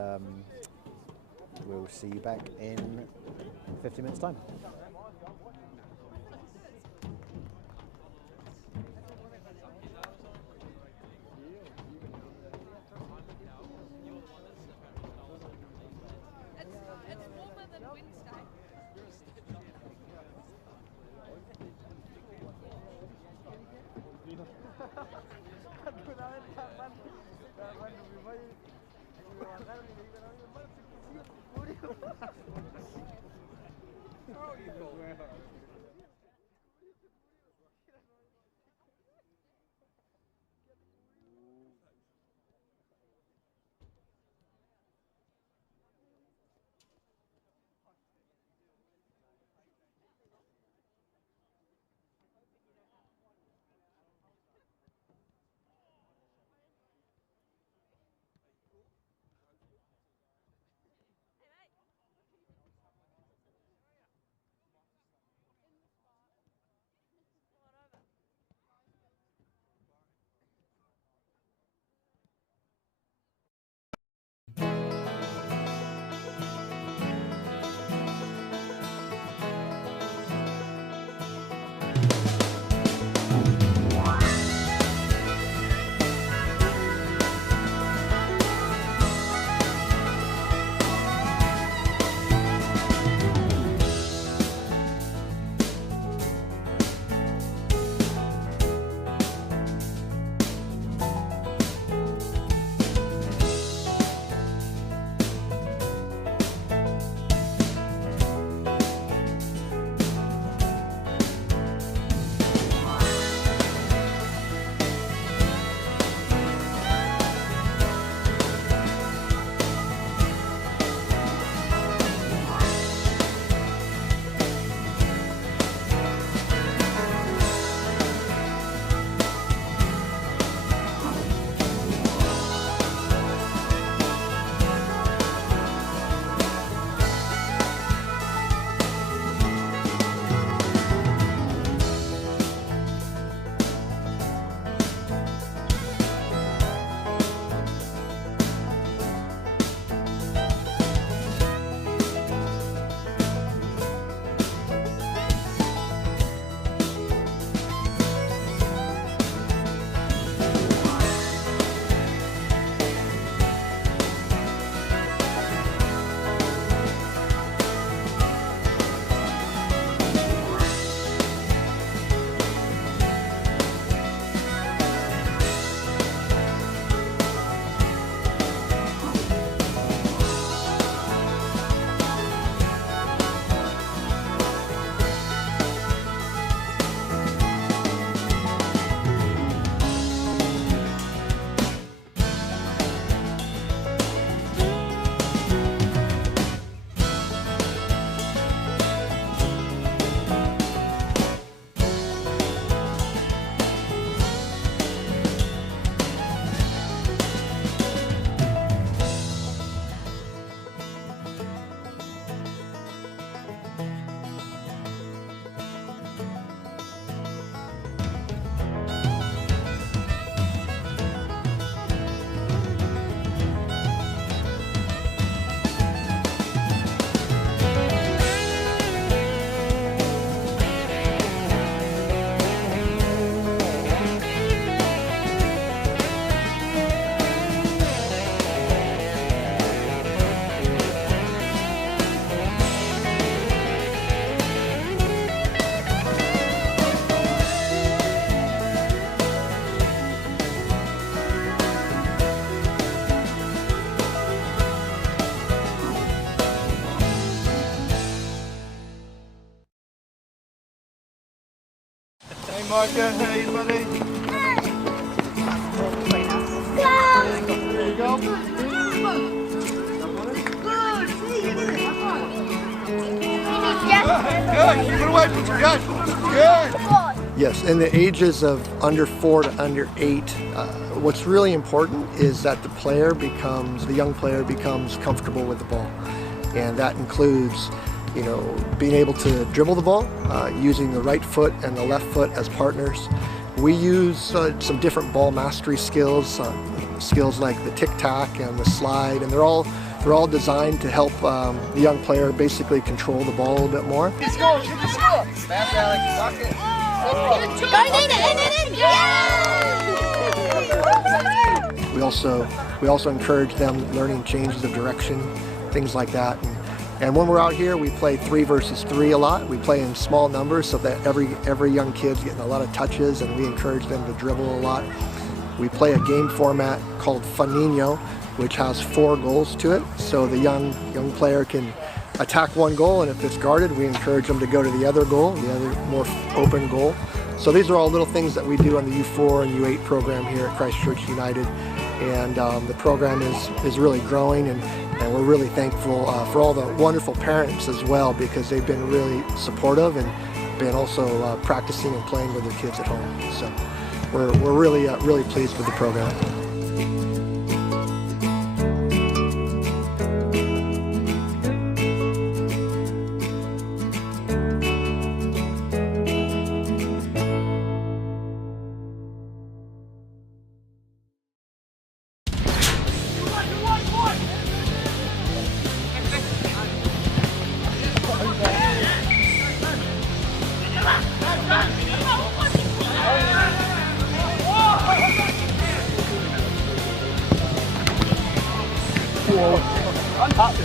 we'll see you back in 50 minutes time. Micah, hey buddy. There you go. Good, keep it away from you. Good. Good. Yes, in the ages of under 4 to under 8, What's really important is that the young player becomes comfortable with the ball. And that includes, being able to dribble the ball, using the right foot and the left foot as partners. We use some different ball mastery skills, skills like the tic-tac and the slide, and they're all designed to help the young player basically control the ball a little bit more. Let's go, shoot the score. Pass, Alex, lock it. We also encourage them learning changes of direction, things like that. And when we're out here, we play 3 versus 3 a lot. We play in small numbers so that every young kid's getting a lot of touches, and we encourage them to dribble a lot. We play a game format called Fanino, which has 4 goals to it. So the young player can attack one goal, and if it's guarded, we encourage them to go to the other goal, the other more open goal. So these are all little things that we do on the U4 and U8 program here at Christchurch United. And the program is really growing, and we're really thankful for all the wonderful parents as well, because they've been really supportive and been also practicing and playing with their kids at home. So we're really pleased with the program.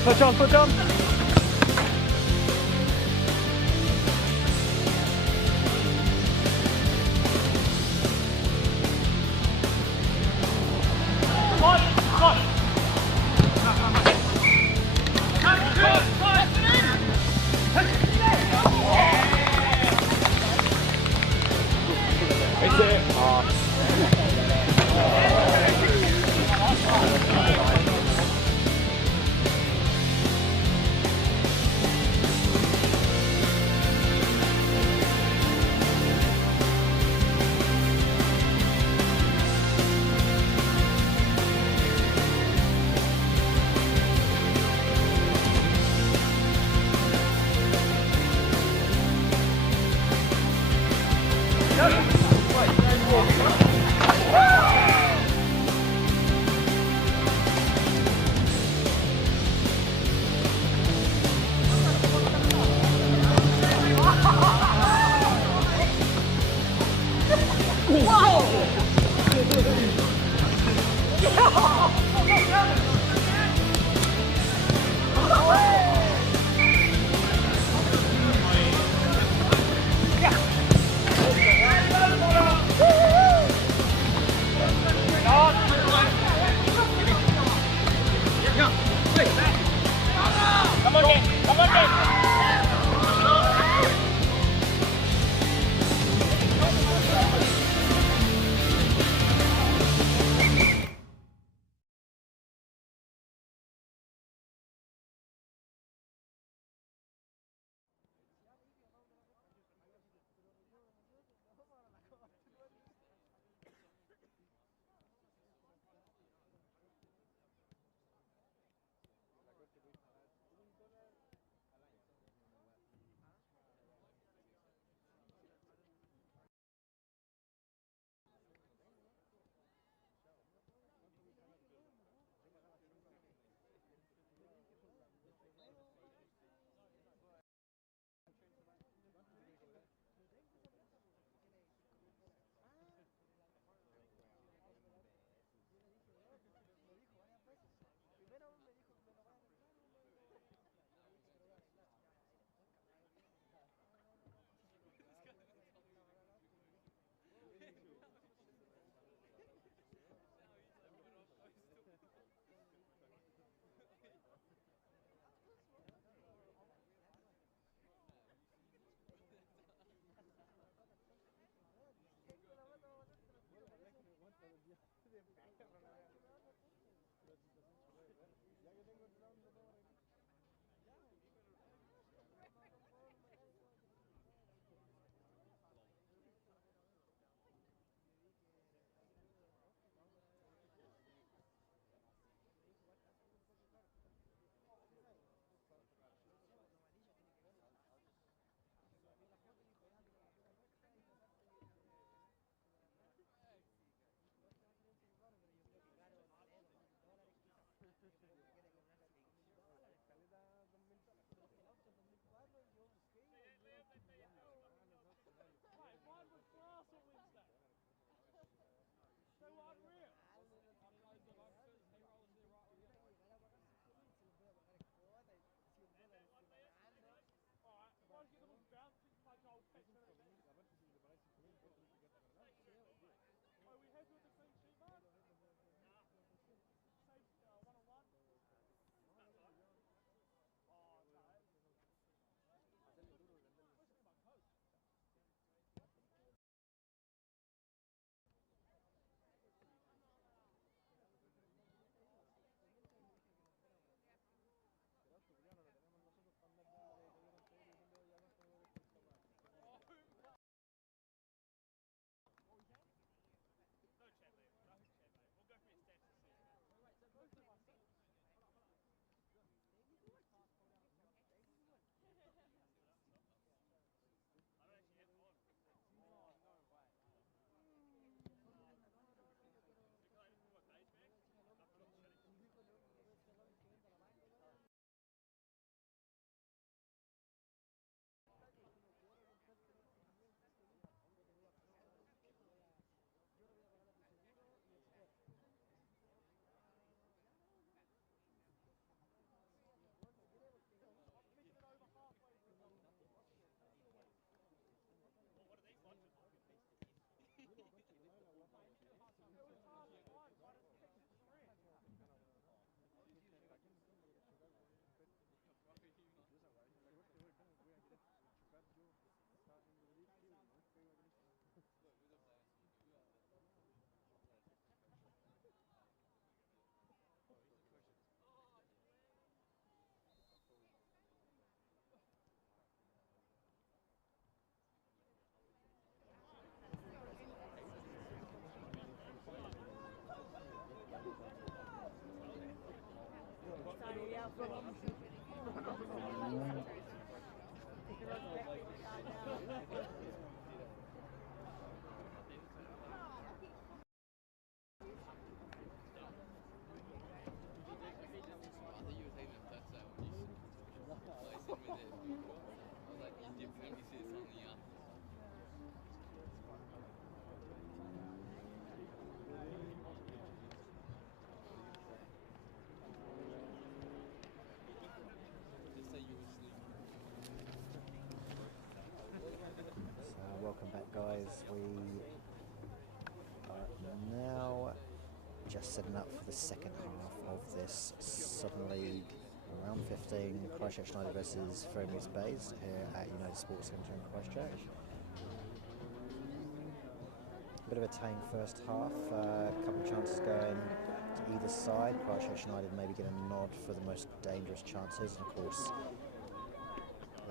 Push on. guys. We are now just setting up for the second half of this Southern League round 15 Christchurch United versus Ferrymead Bays here at United Sports Centre in Christchurch. A bit of a tame first half, a couple of chances going to either side. Christchurch United maybe get a nod for the most dangerous chances, and of course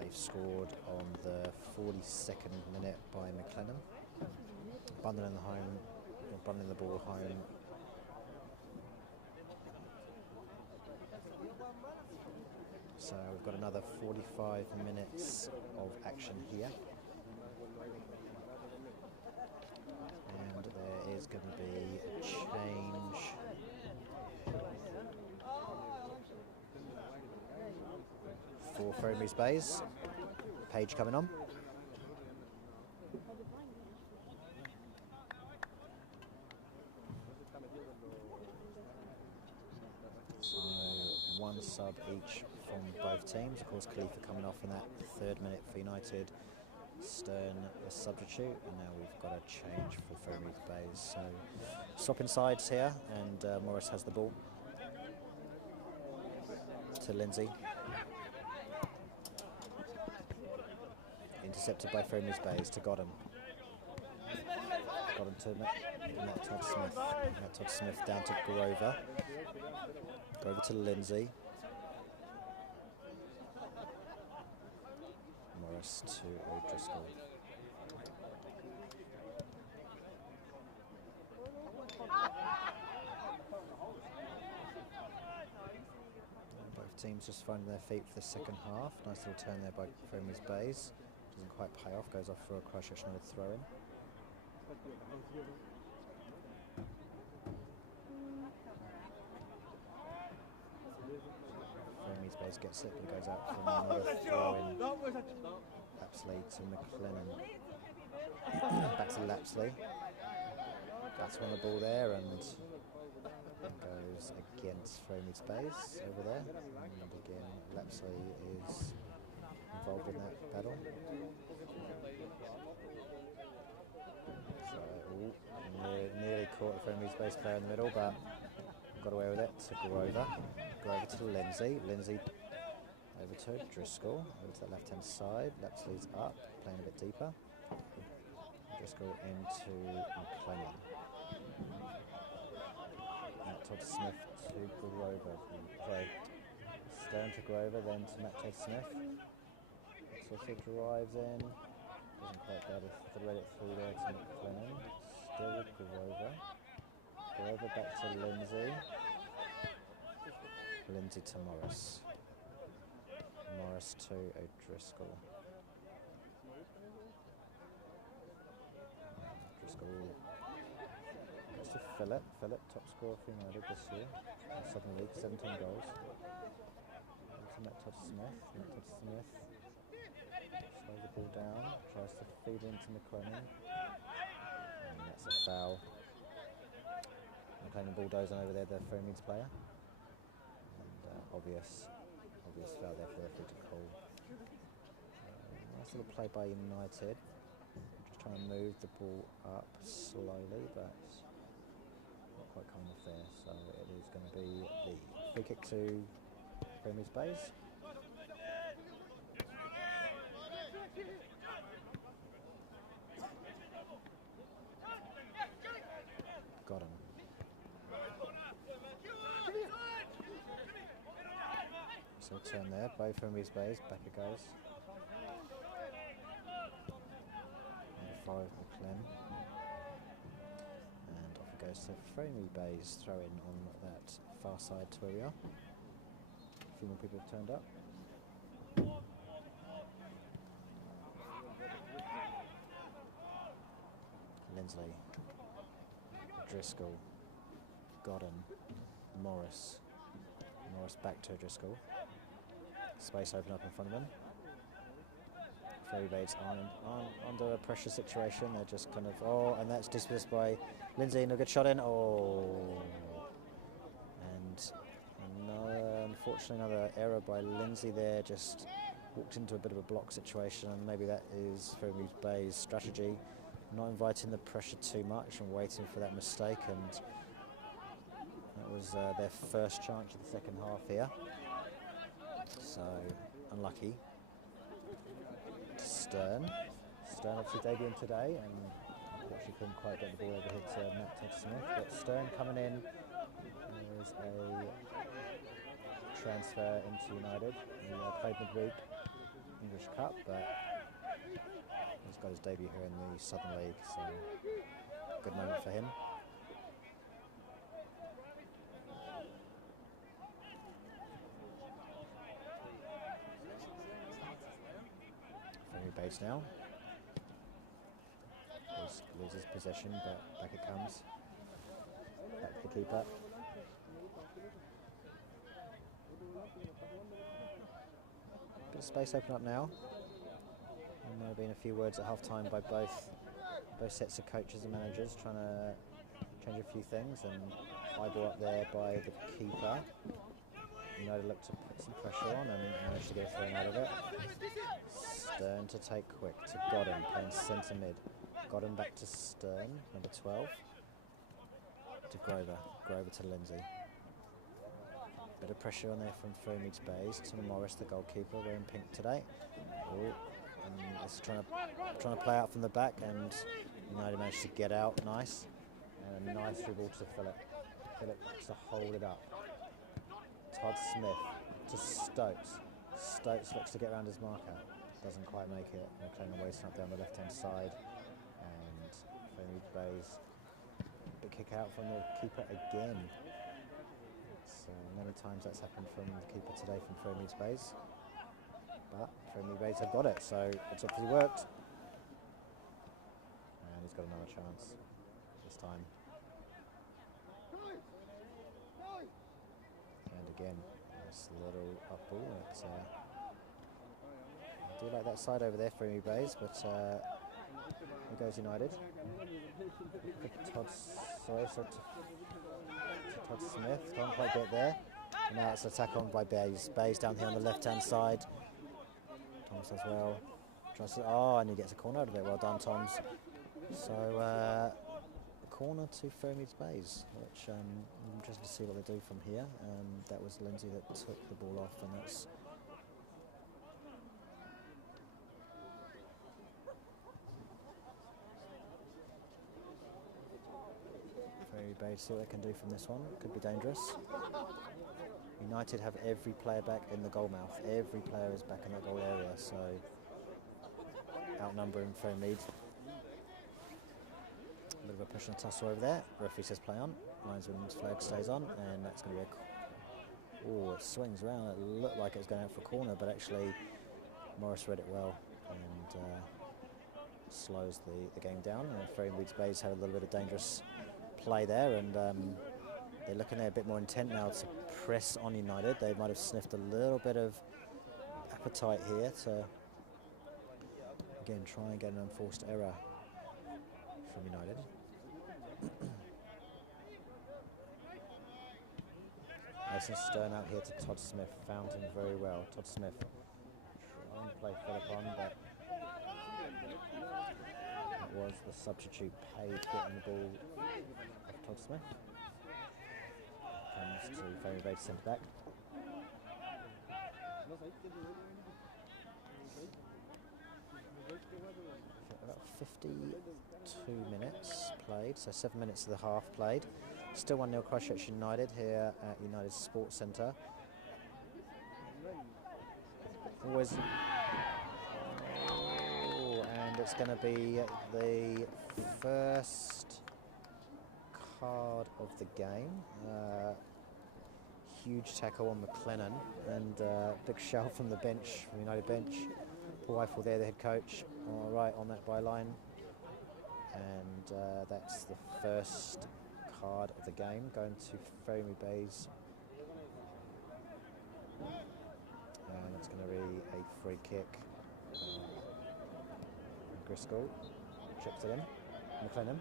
they've scored on the 42nd minute by McLennan, bundling the ball home. So we've got another 45 minutes of action here. And there is going to be a change. For Ferrymead Bays. Page coming on. So one sub each from both teams. Of course, Khalifa coming off in that 3rd minute for United. Stern a substitute, and now we've got a change for Ferrymead Bays. So swapping sides here, and Morris has the ball to Lindsay. Intercepted by Ferrymead Bays to Godden. Godden to Matt Todd Smith. Matt Todd Smith down to Grover. Grover to Lindsay. Morris to O'Driscoll. Both teams just finding their feet for the second half. Nice little turn there by Ferrymead Bays. Doesn't quite pay off, goes off for a Christchurch United throw-in. Ferrymead Bays gets it, but goes out for another throw-in. Lapsley to McLennan. Back to Lapsley. That's on the ball there, and goes against Ferrymead Bays over there. And again, Lapsley is involved in that battle. So nearly caught the Ferrymead Bays player in the middle, but got away with it to Grover. Grover to Lindsay. Lindsay over to Driscoll, over to the left-hand side. Lapsley's up, playing a bit deeper. Driscoll into McLennan. Matt Todd Smith to Grover. Sorry, Stern to Grover, then to Matt Todd Smith. So drives in, doesn't quite get it, thread it through there to McLennan. Still with Grover. Grover back to Lindsay. Lindsay to Morris. Morris to O'Driscoll. Driscoll goes to Philip. Philip, top scorer for United this year. Southern League, 17 goals. To Matt Todd Smith. Matt Todd Smith slows the ball down, tries to feed into McLennan. And that's a foul. McLennan bulldozing over there, the Ferrymead player. Obvious foul there for the referee to call. Nice little play by United. Just trying to move the ball up slowly, but not quite coming off there. So it is going to be the free kick to Ferrymead Bays. Got him. So turn there, both Ferrymead Bays, back it goes. Number 5, McLennan. And off it goes to Ferrymead Bays, throw in on that far side to where we are. A few more people have turned up. Lindsley, Driscoll, Godden, Morris. Morris back to Driscoll. Space open up in front of them. Ferrymead aren't under a pressure situation. They're just kind of, and that's dismissed by Lindsay, and a good shot in. And unfortunately another error by Lindsay there. Just walked into a bit of a block situation, and maybe that is Ferrymead Bay's strategy. not inviting the pressure too much and waiting for that mistake, and that was their first chance of the second half here. So unlucky. Stern obviously debuting today, and unfortunately couldn't quite get the ball over here to Matt Todd-Smith, but Stern coming in. There's a transfer into United. He played midweek English Cup, but he's got his debut here in the Southern League, so good moment for him. Ferrymead base now. Loses possession, but back it comes. Back to the keeper. Bit of space open up now. There might have been a few words at half-time by both sets of coaches and managers trying to change a few things, and high ball up there by the keeper. United looked to put some pressure on and managed to get a throw out of it. Stern to take quick to Godden, playing centre mid. Godden back to Stern, number 12. To Grover to Lindsay. Bit of pressure on there from Ferrymead's Bays to Morris, the goalkeeper, wearing pink today. Oh, and it's trying to play out from the back, and United managed to get out nice. And a nice dribble to Philip. Philip to hold it up. Todd-Smith to Stokes. Stokes looks to get around his marker. Doesn't quite make it. McLennan wasting up there on the left-hand side. And Ferrymead Bays. Big kick out from the keeper again. So many times that's happened from the keeper today from Ferrymead Bays. But Ferrymead Bays have got it, so it's obviously worked. And he's got another chance this time. And again, nice little up ball. It's, I do like that side over there, Ferrymead Bays, but here goes United. Todd-Smith, can't quite get there. And now it's an attack on by Bays. Bays down here on the left-hand side. Thomas as well. Tries to, and he gets a corner out of it. Well done, Toms. So, corner to Ferrymead Bays, which I'm interested to see what they do from here. That was Lindsay that took the ball off, and that's Ferrymead Bays, see what they can do from this one. Could be dangerous. United have every player back in the goal mouth. Every player is back in the goal area, so outnumbering Ferrymead. A bit of a push and tussle over there. Referee says play on. Linesman's flag stays on, and that's going to be it swings around. It looked like it was going out for a corner, but actually Morris read it well and slows the game down. And Ferrymead Bays had a little bit of dangerous play there, and they're looking there a bit more intent now to press on United. They might have sniffed a little bit of appetite here to, again, try and get an unforced error from United. Mason Stern out here to Todd-Smith, found him very well. Todd-Smith trying to play Philip on, but that was the substitute Page getting the ball off Todd-Smith. Comes to Ferrymead Bays centre back. About 52 minutes played, so 7 minutes of the half played. Still 1-0 Christchurch United here at United Sports Centre. Always. And it's going to be the first card of the game. Huge tackle on McLennan, and big shout from the bench, from United bench. Paul Eiffel there, the head coach, right on that byline. And that's the first card of the game, going to Ferrymead Bays. And it's going to be a free kick. Driscoll chips it in. McLennan.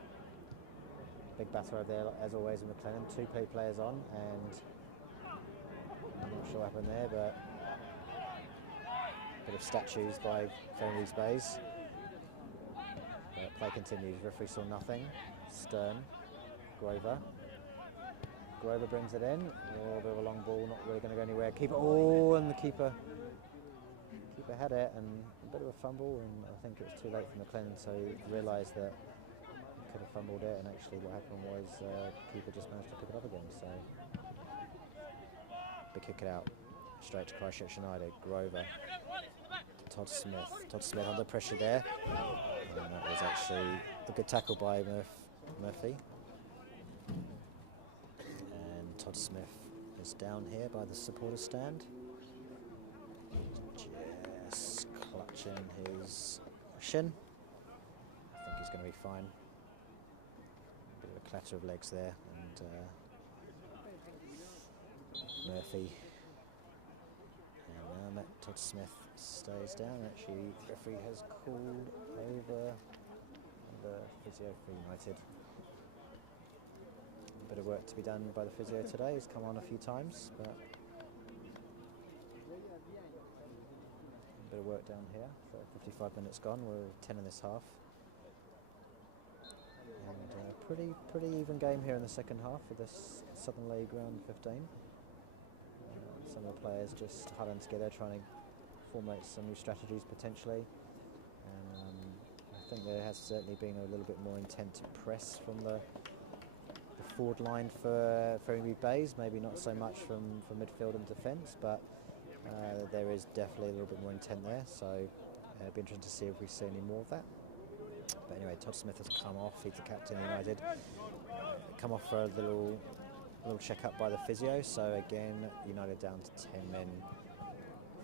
Big batter over there, as always, with McLennan. Two players on, and I'm not sure what happened there, but a bit of statues by Ferrymead Bays. Play continues. Referee saw nothing. Stern. Grover. Grover brings it in. Oh, a bit of a long ball, not really going to go anywhere. Keeper, oh, and the keeper had it, and a bit of a fumble, and I think it was too late for McLennan, so he realised that he could have fumbled it, and actually what happened was keeper just managed to pick it up again. So they kick it out straight to Christchurch United. Grover. Todd Smith under pressure there, and that was actually a good tackle by Murphy. And Todd Smith is down here by the supporter stand, just clutching his shin. I think he's going to be fine. Bit of a clatter of legs there, and Murphy. And now Todd Smith stays down. Actually, the referee has called over the physio for United. A bit of work to be done by the physio today. He's come on a few times, but a bit of work down here. So 55 minutes gone. We're 10 in this half, and pretty even game here in the second half of this Southern League round 15. Some of the players just huddling together, trying to formulate some new strategies potentially. And I think there has certainly been a little bit more intent to press from the forward line for Ferrymead Bays, maybe not so much from midfield and defence, but there is definitely a little bit more intent there, so it'll be interesting to see if we see any more of that. But anyway, Todd Smith has come off. He's the captain of United. Come off for a little check-up by the physio, so again United down to 10 men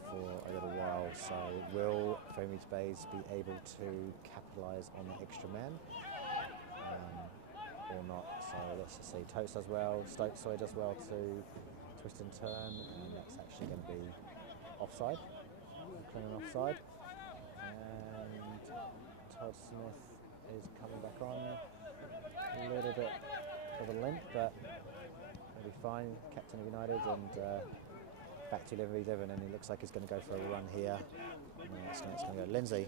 for a little while. So will Ferrymead Bays be able to capitalise on the extra man or not? So let's just see. Totes does well, Stokes does well to twist and turn, and that's actually going to be offside, clean offside. And Todd Smith is coming back on, a little bit of a limp, but he'll be fine. Captain of United, and back to 11v11, and he looks like he's going to go for a run here. No, it's going to go Lindsay.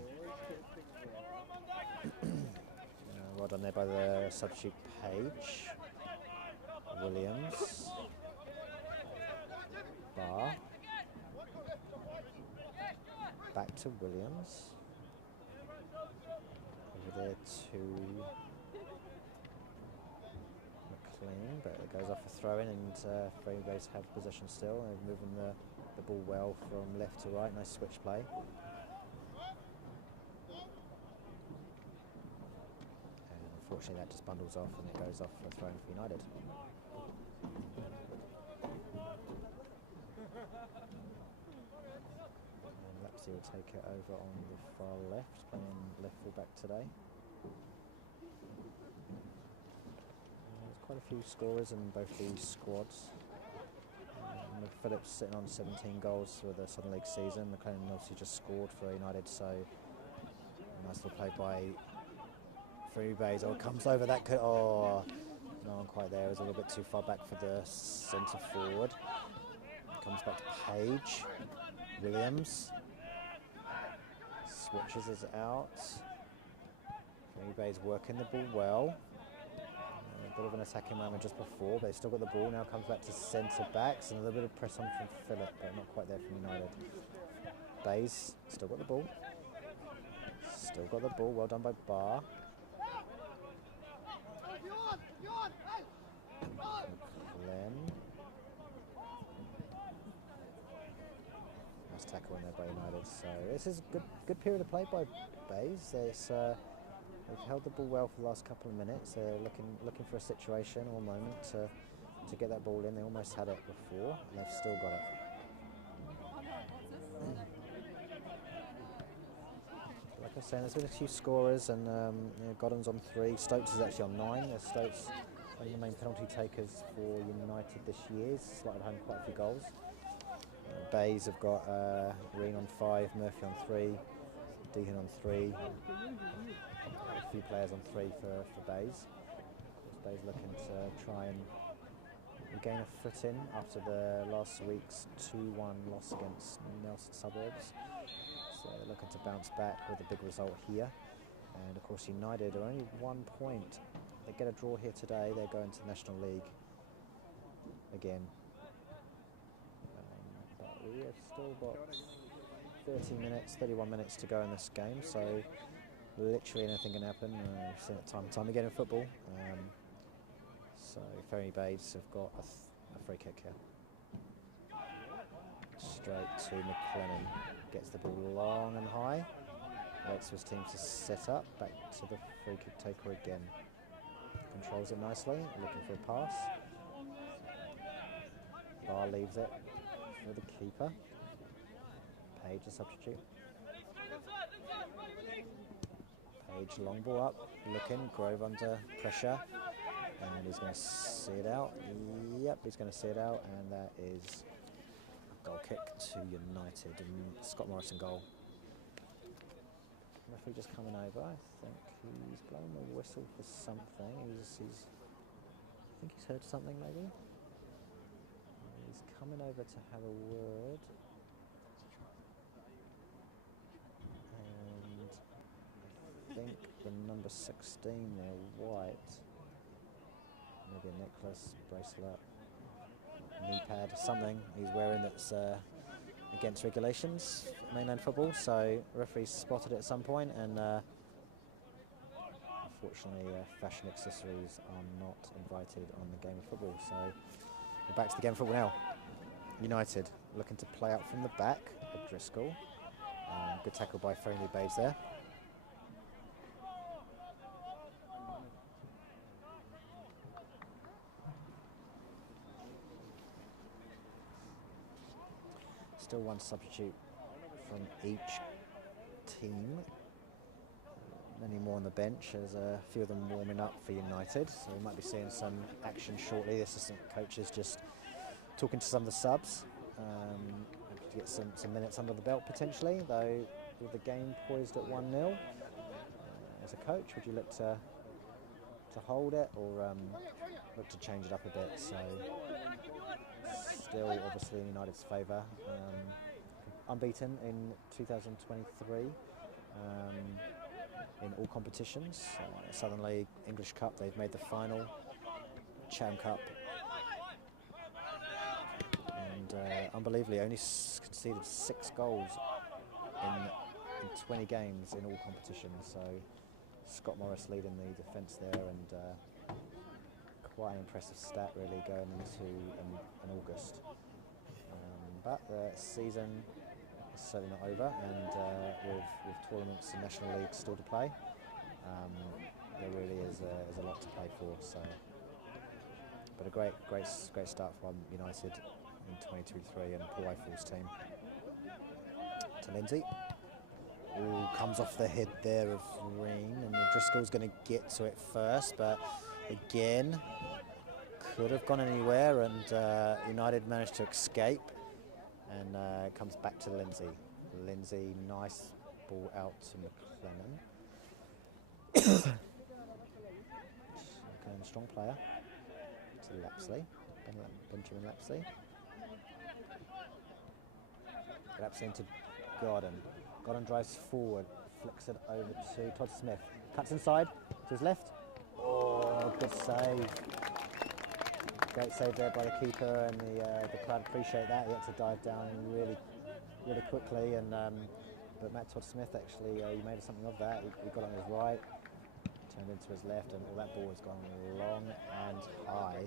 Well done there by the substitute Page. Williams. Barr. Back to Williams. Over there to McLean, but it goes off a throw-in, and Ferrymead Bays have possession still. They're moving the ball well from left to right. Nice switch play. And unfortunately that just bundles off, and it goes off for a throw-in for United. And Lapsey will take it over on the far left, playing left full back today. There's quite a few scorers in both these squads. Phillips sitting on 17 goals for the Southern League season. McLennan obviously just scored for United, so nicely played by Ferrymead Bays. Oh, it comes over, that could, oh, no one quite there. It was a little bit too far back for the centre forward. Comes back to Page. Williams switches us out. Ferrymead Bays working the ball well. A bit of an attacking moment just before, but they've still got the ball. Now comes back to centre backs, and a little bit of press on from Phillip, but not quite there from United. Bays still got the ball. Still got the ball. Well done by Barr. McLean. Nice tackle in there by United. So this is a good period of play by Bays. They've held the ball well for the last couple of minutes. They're looking for a situation or moment to get that ball in. They almost had it before, and they've still got it. Like I was saying, there's been a few scorers, and Godden's on 3. Stokes is actually on 9. Stokes one of the main penalty takers for United this year. He's slotted home quite a few goals. Bays have got Reen on 5, Murphy on 3, Deehan on 3. A few players on 3 for Bays. Bays looking to try and regain a foot in after the last week's 2-1 loss against Nelson Suburbs. So they're looking to bounce back with a big result here. And of course United are only 1 point. They get a draw here today, they're going to the National League again. But we have still got 31 minutes to go in this game, so literally anything can happen. We've seen it time and time again in football. So Ferrymead have got a free kick here. Straight to McLennan. Gets the ball long and high. Waits for his team to set up. Back to the free kick taker again. Controls it nicely. Looking for a pass. Barr leaves it for the keeper. Page a substitute. Page long ball up. Looking. Grove under pressure. And he's going to see it out. Yep, he's going to see it out. And that is goal kick to United, and Scott Morris in goal. Referee just coming over. I think he's blowing the whistle for something. I think he's heard something maybe. He's coming over to have a word. And I think the number 16 there, White, maybe a necklace, bracelet, knee pad, something he's wearing that's against regulations, mainland football. So referees spotted it at some point, and unfortunately fashion accessories are not invited on the game of football. So we're back to the game of football now. United looking to play out from the back of Driscoll. Good tackle by Ferrymead there. Still one substitute from each team. Many more on the bench, as a few of them warming up for United. So we might be seeing some action shortly. The assistant coach is just talking to some of the subs to get some minutes under the belt potentially. Though with the game poised at 1-0, as a coach, would you look to hold it or look to change it up a bit? So. Still obviously in United's favour, unbeaten in 2023 in all competitions. Southern League, English Cup, they've made the final, Cham Cup, and unbelievably only conceded 6 goals in 20 games in all competitions. So Scott Morris leading the defence there, and quite an impressive stat really going into in August. But the season is certainly not over, and with tournaments and National League still to play, there really is a lot to play for. So, but a great start from United in 2023 and Paul Eiffel's team. To Lindsay. Ooh, comes off the head there of Reen, and Driscoll's going to get to it first, but again, could have gone anywhere, and United managed to escape, and it comes back to Lindsay. Lindsay, nice ball out to McLennan. McLennan, strong player. To Lapsley, Benjamin Lapsley. Lapsley into Gordon. Gordon drives forward, flicks it over to Todd Smith. Cuts inside to his left. Oh, good save. Great save there by the keeper, and the crowd appreciate that. He had to dive down really quickly, and but Matt Todd Smith actually he made something of that. He got on his right, turned into his left, and all that ball has gone long and high.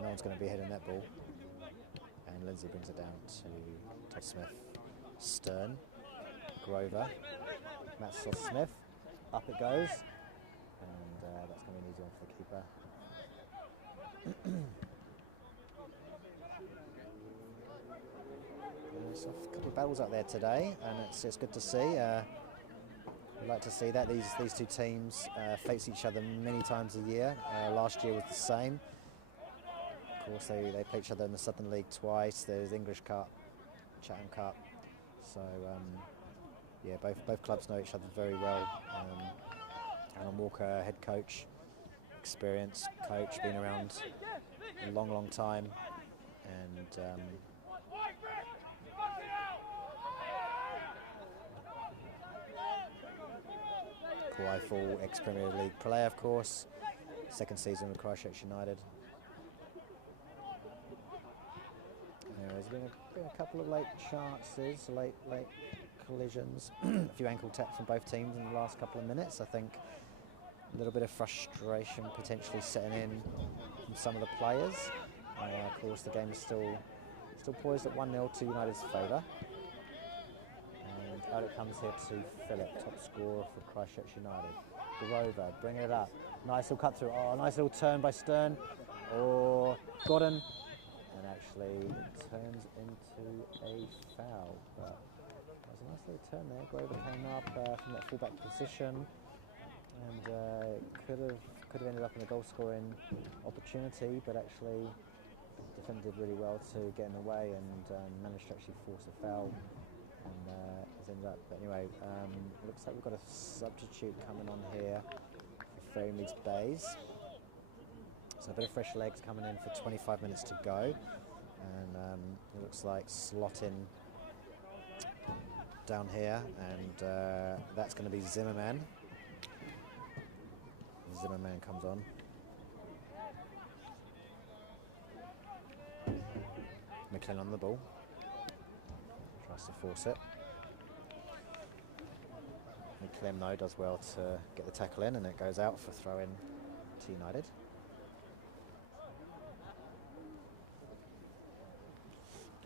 No one's going to be hitting that ball. And Lindsay brings it down to Todd Smith. Stern, Grover, Matt Todd Smith, up it goes, and that's going to be an easy one for the keeper. There's a couple of battles out there today, and it's good to see. I'd like to see that. These two teams face each other many times a year. Last year was the same. Of course, they play each other in the Southern League twice. There's English Cup, Chatham Cup. So yeah, both clubs know each other very well. Alan Walker, head coach, experienced coach, been around a long time, and local IFL ex-Premier League player, of course. Second season with Christchurch United. There's been a couple of late chances, late collisions, a few ankle taps from both teams in the last couple of minutes. I think a little bit of frustration potentially setting in from some of the players. Of course, the game is still poised at 1-0 to United's favour. And out it comes here to Philip, top scorer for Christchurch United. Grover, bringing it up. Nice little cut through. Oh, nice little turn by Stern. Or Godden. And actually it turns into a foul. But that was a nice little turn there. Grover came up from that fullback position and could have ended up in a goal scoring opportunity, but actually defended really well to get in the way and managed to actually force a foul. And has ended up. But anyway, looks like we've got a substitute coming on here for Ferrymead's Bays. So a bit of fresh legs coming in for 25 minutes to go, and it looks like slotting down here, and that's going to be Zimmerman. Zimmerman comes on. McLean on the ball. Tries to force it. McLean, though, does well to get the tackle in, and it goes out for throw-in to United.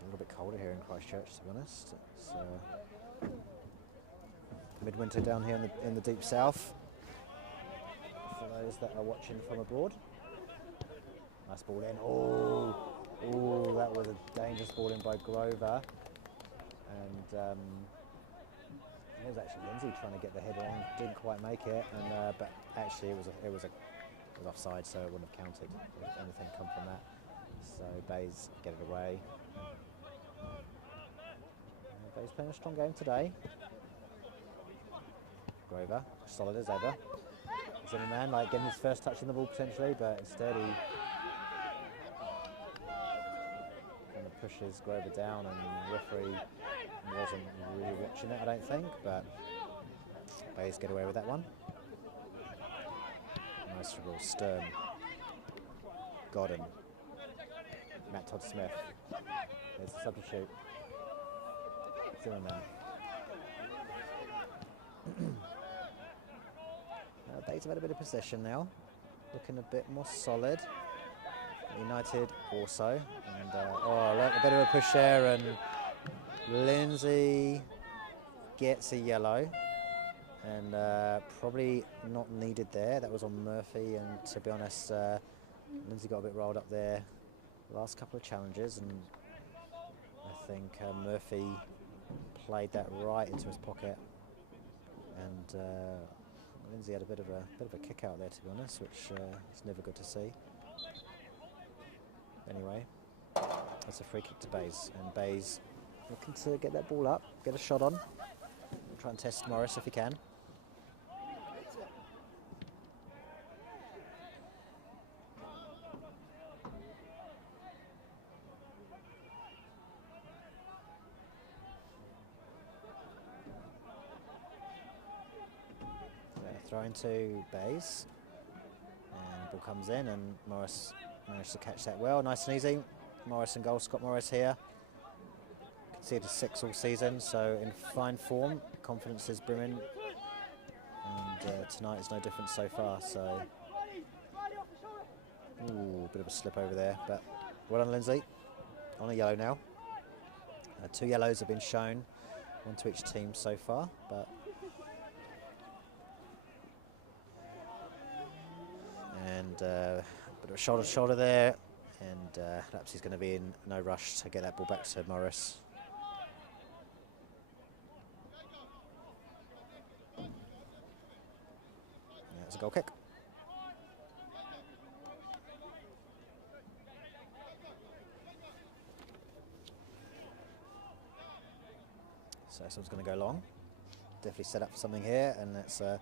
A little bit colder here in Christchurch, to be honest. It's midwinter down here in the deep south, for those that are watching from abroad. Nice ball in. Oh, that was a dangerous ball in by Grover. And it was actually Lindsay trying to get the header on, didn't quite make it, and but actually it was offside, so it wouldn't have counted if anything come from that. So Bays get it away. Bays playing a strong game today. Grover, solid as ever. Zimmerman, like getting his first touch on the ball potentially, but instead he kind of pushes Grover down, and the referee wasn't really watching it, I don't think, but Bays get away with that one. Nice ball, Stern, Godden, Matt Todd-Smith. There's the substitute. Zimmerman. Bays have had a bit of possession now, looking a bit more solid. United also, and look, a bit of a push there, and Lindsay gets a yellow, and probably not needed there. That was on Murphy, and to be honest, Lindsay got a bit rolled up there last couple of challenges, and I think Murphy played that right into his pocket, and Lindsay had a bit of a kick out there, to be honest, which is never good to see. Anyway, that's a free kick to Bays, and Bays looking to get that ball up, get a shot on, try and test Morris if he can. Throw into Bays, and ball comes in, and Morris managed to catch that well, nice and easy. Morris and goal, Scott Morris here. Conceded 6 all season, so in fine form, confidence is brimming, and tonight is no different so far. So, bit of a slip over there, but well done, Lindsay. On a yellow now. 2 yellows have been shown, 1 to each team so far, but. And bit of a shoulder to shoulder there, and perhaps he's going to be in no rush to get that ball back to Morris. Yeah, it's a goal kick. So someone's going to go long. Definitely set up for something here, and it's a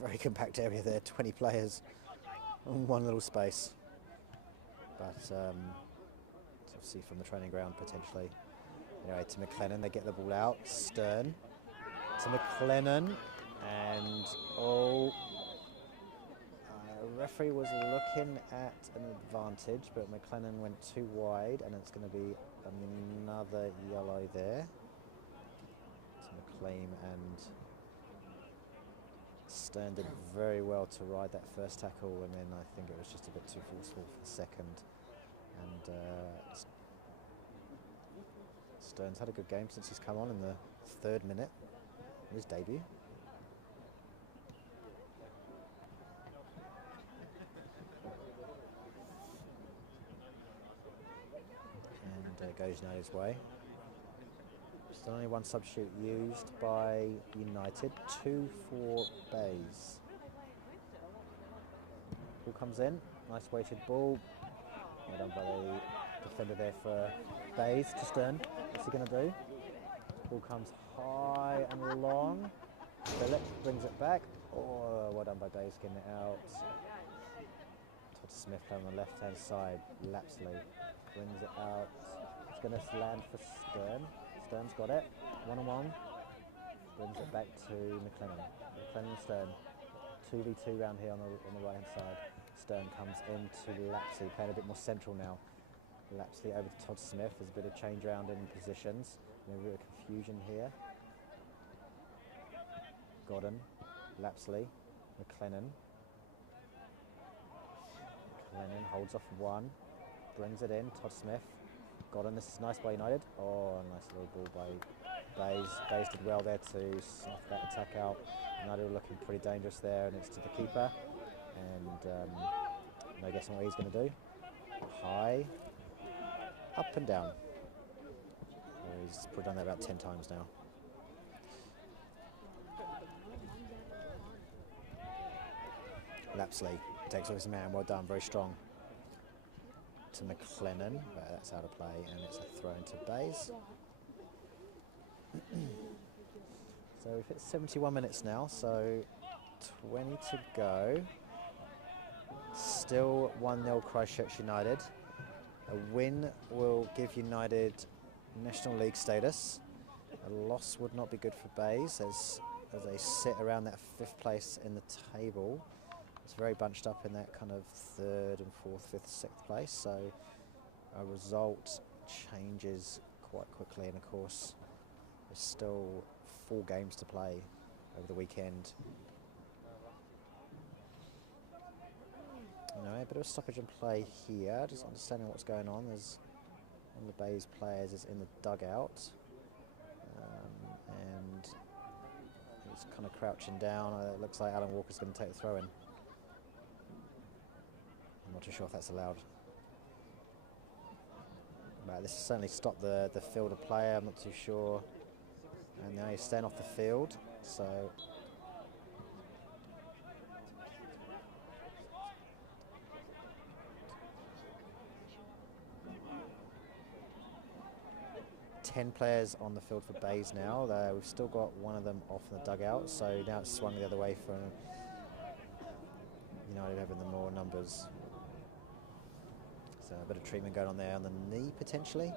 very compact area there, 20 players on one little space, but it's obviously from the training ground potentially. Anyway, to McLennan, they get the ball out. Stern to McLennan, and referee was looking at an advantage, but McLennan went too wide, and it's going to be another yellow there to McLean, and Stern did very well to ride that first tackle, and then I think it was just a bit too forceful for the second. And Stern's had a good game since he's come on in the 3rd minute of his debut. And goes United's way. Still only one substitute used by United, 2 for Bays. Ball comes in, nice weighted ball. Well done by the defender there for Bays to Stern. What's he going to do? Ball comes high and long. Philip brings it back. Oh, well done by Bays getting it out. Todd Smith on the left hand side. Lapsley brings it out. It's going to land for Stern. Stern's got it. 1-on-1. Brings it back to McLennan. McLennan and Stern. 2v2 round here on the right hand side. Stern comes into Lapsley, playing a bit more central now. Lapsley over to Todd Smith. There's a bit of change around in positions. A bit of confusion here. Godden, Lapsley, McLennan. McLennan holds off one, brings it in. Todd Smith. Godden, this is nice by United. Oh, nice little ball by Bays. Bays did well there to snuff that attack out. United were looking pretty dangerous there, and it's to the keeper. And no guessing what he's going to do. High, up and down. He's probably done that about 10 times now. Lapsley takes off his man, well done, very strong. To McLennan, but that's out of play, and it's a throw into Bays. So we've hit 71 minutes now, so 20 to go. Still 1-0 Christchurch United. A win will give United National League status. A loss would not be good for Bays as they sit around that 5th place in the table. It's very bunched up in that kind of 3rd and 4th, 5th, 6th place, so a result changes quite quickly, and of course there's still 4 games to play over the weekend. You know, a bit of a stoppage in play here, just understanding what's going on. There's one of the Bays players is in the dugout, and he's kind of crouching down. It looks like Alan Walker's going to take the throw in. I'm not too sure if that's allowed. But this has certainly stopped the field of play. I'm not too sure. And now he's staying off the field, so ten players on the field for Bays now. We've still got one of them off in the dugout, so now it's swung the other way for United having the more numbers. So a bit of treatment going on there on the knee potentially.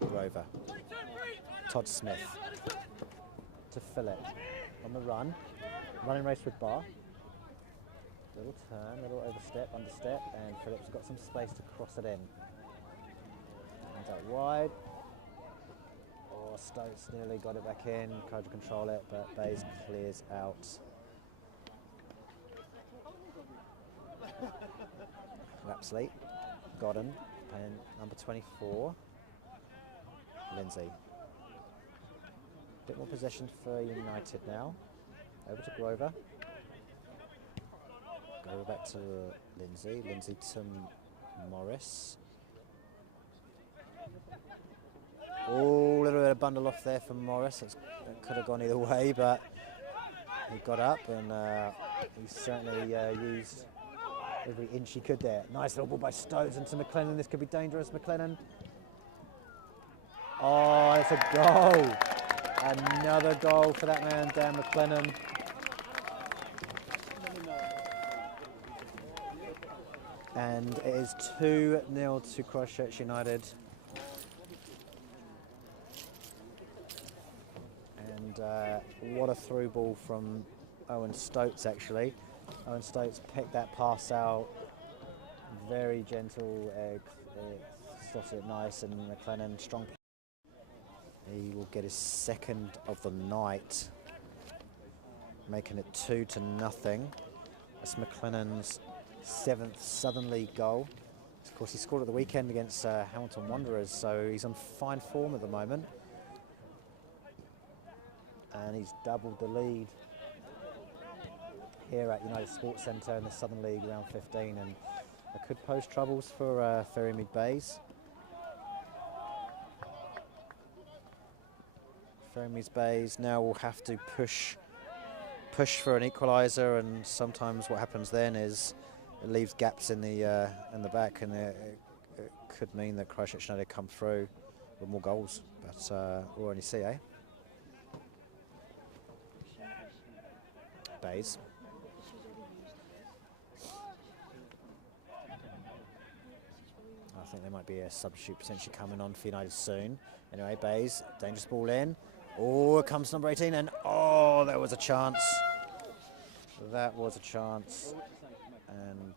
Grover. Todd Smith to Philip on the run. Running race with Barr. Little turn, little overstep, understep, and Philip's got some space to cross it in. Hands out wide. Oh, Stokes nearly got it back in, tried to control it, but Bays clears out. Lapsley, Godden, and number 24, Lindsay. Bit more possession for United now. Over to Grover. Grover back to Lindsay. Lindsay to Morris. Oh, a little bit of bundle off there from Morris. It could have gone either way, but he got up and he certainly used every inch he could there. Nice little ball by Stones into McLennan. This could be dangerous. McLennan. Oh, it's a goal. Another goal for that man, Dan McLennan. And it is 2-0 to Christchurch United. And what a through ball from Owen Stokes, actually. Owen Stokes picked that pass out. Very gentle, slotted it nice, and McLennan strong. He will get his second of the night, making it 2-0. That's McLennan's 7th Southern League goal. Of course, he scored at the weekend against Hamilton Wanderers, so he's on fine form at the moment. And he's doubled the lead here at United Sports Centre in the Southern League round 15, and it could pose troubles for Ferrymead Bays. Ferrymead Bays now will have to push for an equaliser, and sometimes what happens then is it leaves gaps in the back, and it could mean that Christchurch United come through with more goals. But we'll only see, eh? Bays. I think there might be a substitute potentially coming on for United soon. Anyway, Bays, dangerous ball in. Oh, it comes number 18, and oh, there was a chance. That was a chance. And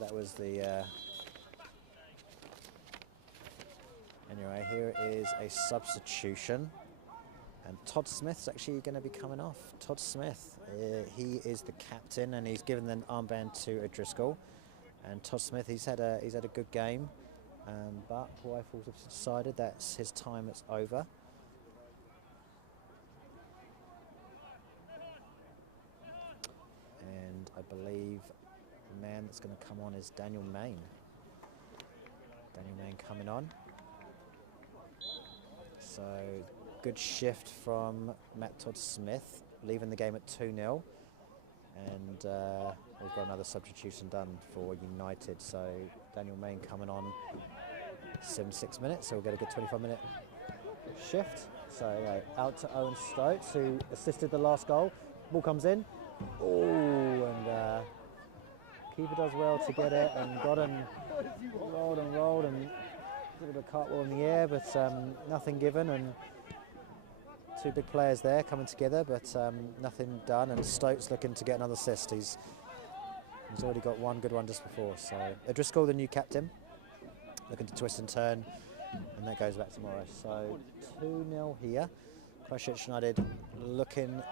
that was the... Anyway, here is a substitution. And Todd Smith's actually going to be coming off. Todd Smith, he is the captain, and he's given an armband to O'Driscoll. And Todd Smith, he's had a good game, but Rifles have decided that's his time. It's over. And I believe the man that's going to come on is Daniel Main. Daniel Main coming on. So. Good shift from Matt Todd Smith, leaving the game at 2-0, and we've got another substitution done for United. So Daniel Main coming on 76 minutes, so we'll get a good 25-minute shift. So out to Owen Stokes, who assisted the last goal. Ball comes in, oh, and keeper does well to get it, and got him rolled and did a bit of cartwheel in the air, but nothing given. And two big players there coming together, but nothing done, and Stokes looking to get another assist. He's already got one good one just before. So O'Driscoll, the new captain, looking to twist and turn, and that goes back to Morris. So 2-0 here. Christchurch United looking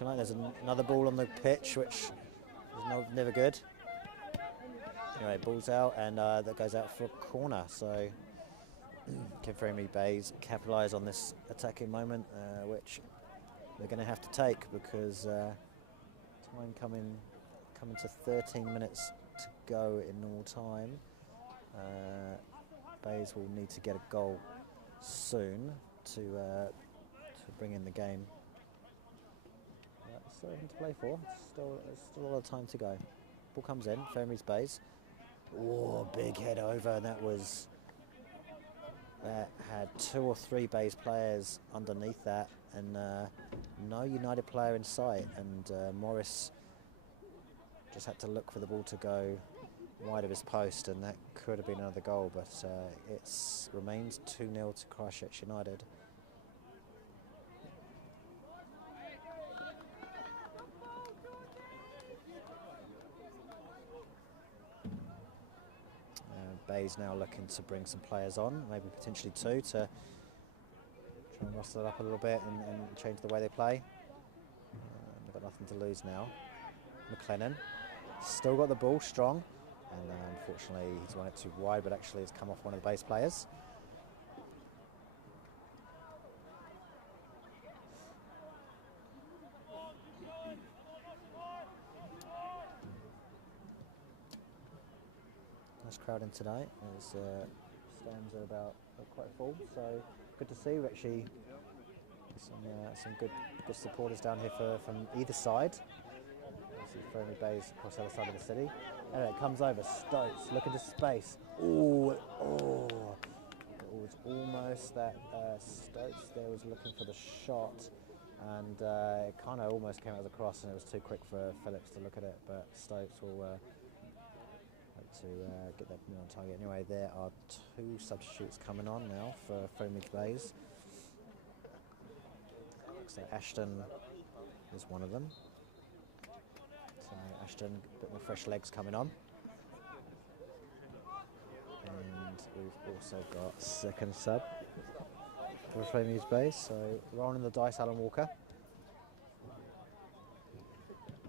like there's another ball on the pitch, which is never good. Anyway, ball's out, and that goes out for a corner. So can Ferrymead Bays capitalise on this attacking moment, which they're going to have to take, because time coming to 13 minutes to go in normal time. Bays will need to get a goal soon to bring in the game. Still nothing to play for. Still a lot of time to go. Ball comes in. Ferrymead Bays. Oh, big head over, and that had 2 or 3 Bays players underneath that, and no United player in sight, and Morris just had to look for the ball to go wide of his post, and that could have been another goal, but it remains 2-0 to Christchurch United. Bays now looking to bring some players on, maybe potentially 2, to try and rustle it up a little bit and change the way they play. They've got nothing to lose now. McLennan still got the ball, strong, and unfortunately he's won it too wide, but actually it's come off one of the Bays players. Crowd in tonight, as stands are quite full, so good to see. We've actually some good supporters down here from either side. You see Ferrymead Bays across the other side of the city. Anyway, it comes over. Stokes looking to space. Oh! It was almost that Stokes there was looking for the shot, and it kind of almost came out of the cross, and it was too quick for Phillips to look at it. But Stokes will to get that on target. Anyway, there are 2 substitutes coming on now for Ferrymead Bays. So Ashton is one of them. So Ashton, a bit more fresh legs coming on. And we've also got second sub for Ferrymead Bays. So rolling the dice, Alan Walker.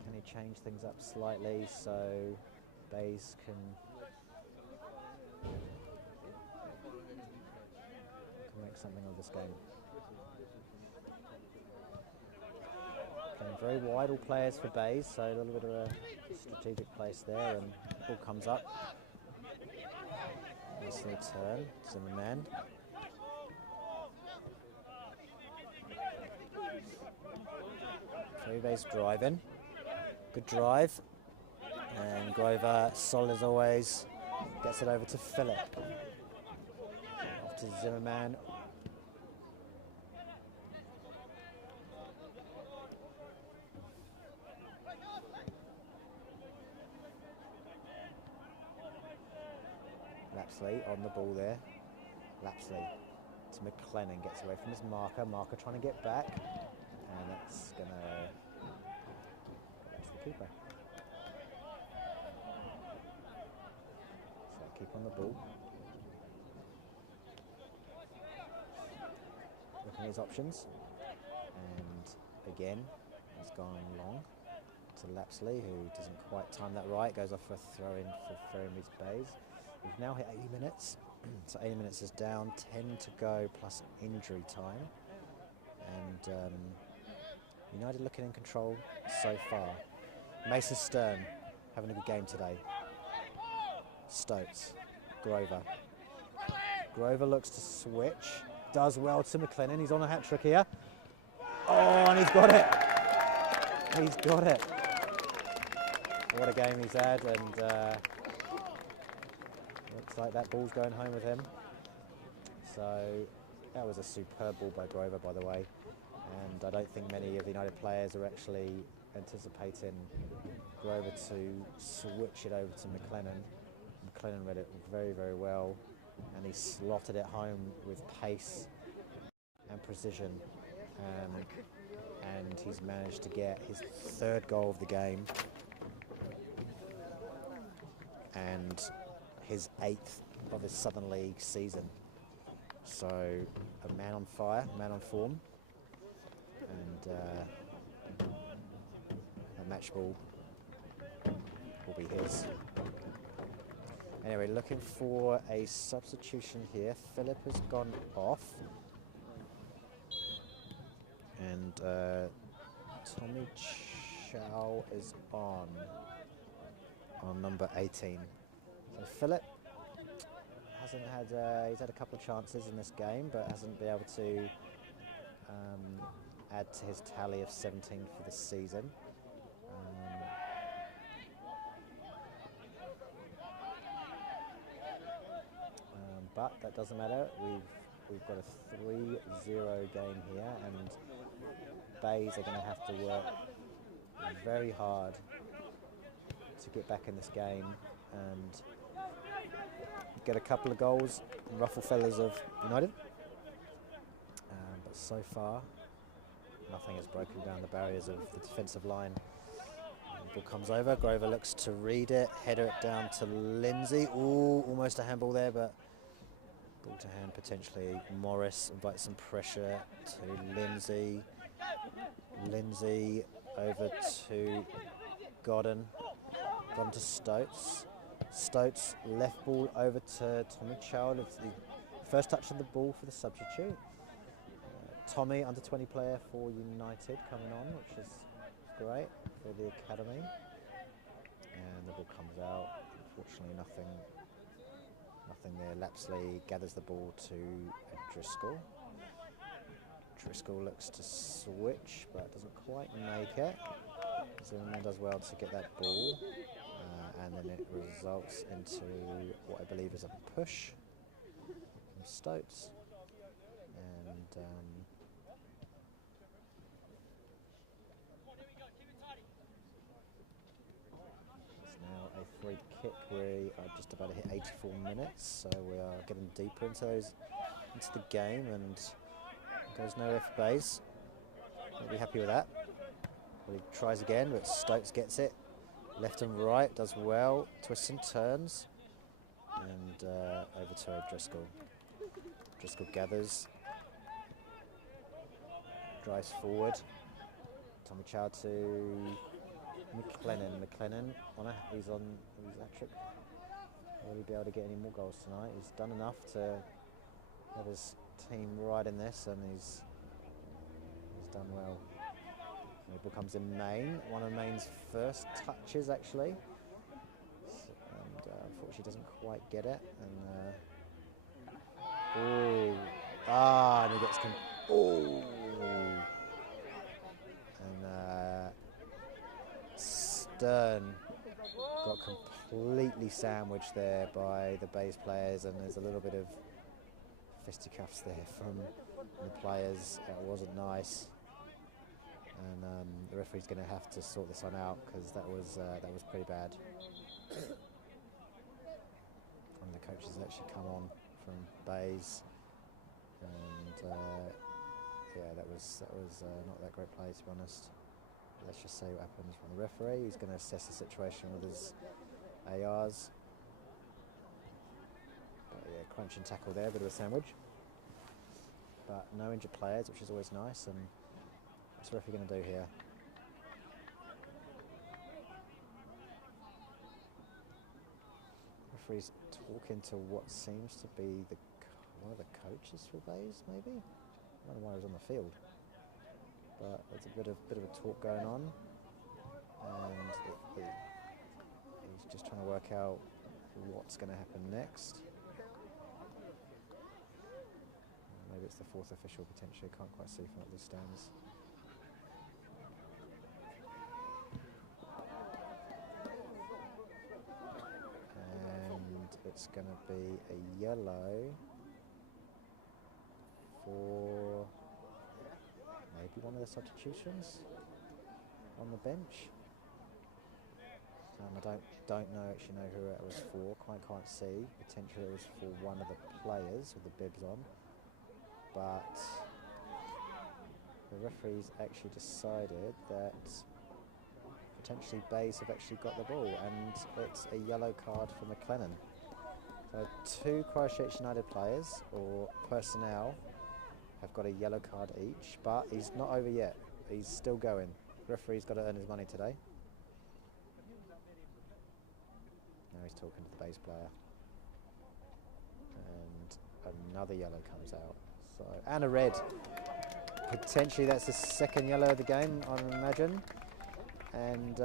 Can he change things up slightly so Bays can make something of this game? Playing very wide, all players for Bays, so a little bit of a strategic place there, and ball comes up. Nicely turn, Zimmerman. Bays driving. Good drive. And Grover, solid as always, gets it over to Philip. Off to Zimmerman. Lapsley on the ball there. Lapsley to McLennan, gets away from his marker. Marker trying to get back. And that's going to go back to the keeper. So keep on the ball. Looking at his options. And again, he's gone long to Lapsley, who doesn't quite time that right. Goes off for a throw in for Ferrymead Bays. We've now hit 80 minutes. So 80 minutes is down, 10 to go plus injury time. And United looking in control so far. Mason Stern having a good game today. Stotes, Grover. Grover looks to switch, does well to McLennan. He's on a hat-trick here. Oh, and he's got it. He's got it. What a game he's had, and looks like that ball's going home with him. So that was a superb ball by Grover, by the way. And I don't think many of the United players are actually anticipating Grover to switch it over to McLennan. McLennan read it very, very well, and he slotted it home with pace and precision. And he's managed to get his 3rd goal of the game and his 8th of his Southern League season. So a man on fire, man on form. And a match ball will be his. Anyway, looking for a substitution here. Philip has gone off. And Tommy Chow is on number 18. So Philip hasn't had, he's had a couple of chances in this game, but hasn't been able to add to his tally of 17 for the season. But that doesn't matter. We've got a 3-0 game here, and Bays are going to have to work very hard to get back in this game and get a couple of goals and ruffle feathers of United. But so far, nothing has broken down the barriers of the defensive line. The ball comes over, Grover looks to read it, header it down to Lindsay. Ooh, almost a handball there, but ball to hand potentially. Morris invites some pressure to Lindsay. Lindsay over to Godden. Godden to Stotes. Stotes left ball over to Tommy Chow. It's the first touch of the ball for the substitute. Tommy, under 20 player for United, coming on, which is great for the academy. And the ball comes out. Unfortunately, nothing there. Lapsley gathers the ball to Driscoll. Driscoll looks to switch, but doesn't quite make it. Zimmerman does well to get that ball, and then it results into what I believe is a push from Stotes. And it's now a free kick. We are just about to hit 84 minutes, so we are getting deeper into the game, and goes nowhere for Bays. I'll be happy with that. Well, he tries again, but Stokes gets it. Left and right, does well, twists and turns, and over to O'Driscoll. Driscoll gathers, drives forward. Tommy Chow to McLennan. McLennan, he's hat-trick. Will he be able to get any more goals tonight? He's done enough to have his team right in this, and he's done well. The ball comes in Main, one of Main's first touches actually, and unfortunately doesn't quite get it. And and he gets and Stern got completely sandwiched there by the Bays players, and there's a little bit of fisticuffs there from the players. That wasn't nice. And the referee's going to have to sort this one out, because that was pretty bad. One of the coaches has actually come on from Bays, and yeah, that was not that great play, to be honest. Let's just see what happens from the referee. He's going to assess the situation with his ARs. But yeah, crunching tackle there, bit of a sandwich. But no injured players, which is always nice. And what's the referee going to do here? Referee's talking to what seems to be one of the coaches for Bays, maybe? I don't know why he was on the field. But there's a bit of a talk going on, and he's just trying to work out what's going to happen next. Maybe it's the fourth official potentially. Can't quite see from what this stands. And it's going to be a yellow for maybe one of the substitutions on the bench. I don't actually know who it was for. Can't see. Potentially it was for one of the players with the bibs on. But the referees actually decided that potentially Bays have actually got the ball, and it's a yellow card for McLennan. So 2 Christchurch United players or personnel have got a yellow card each, but he's not over yet. He's still going. The referee's got to earn his money today. Now he's talking to the Bays player. And another yellow comes out. So, and a red. Potentially that's the second yellow of the game, I imagine. And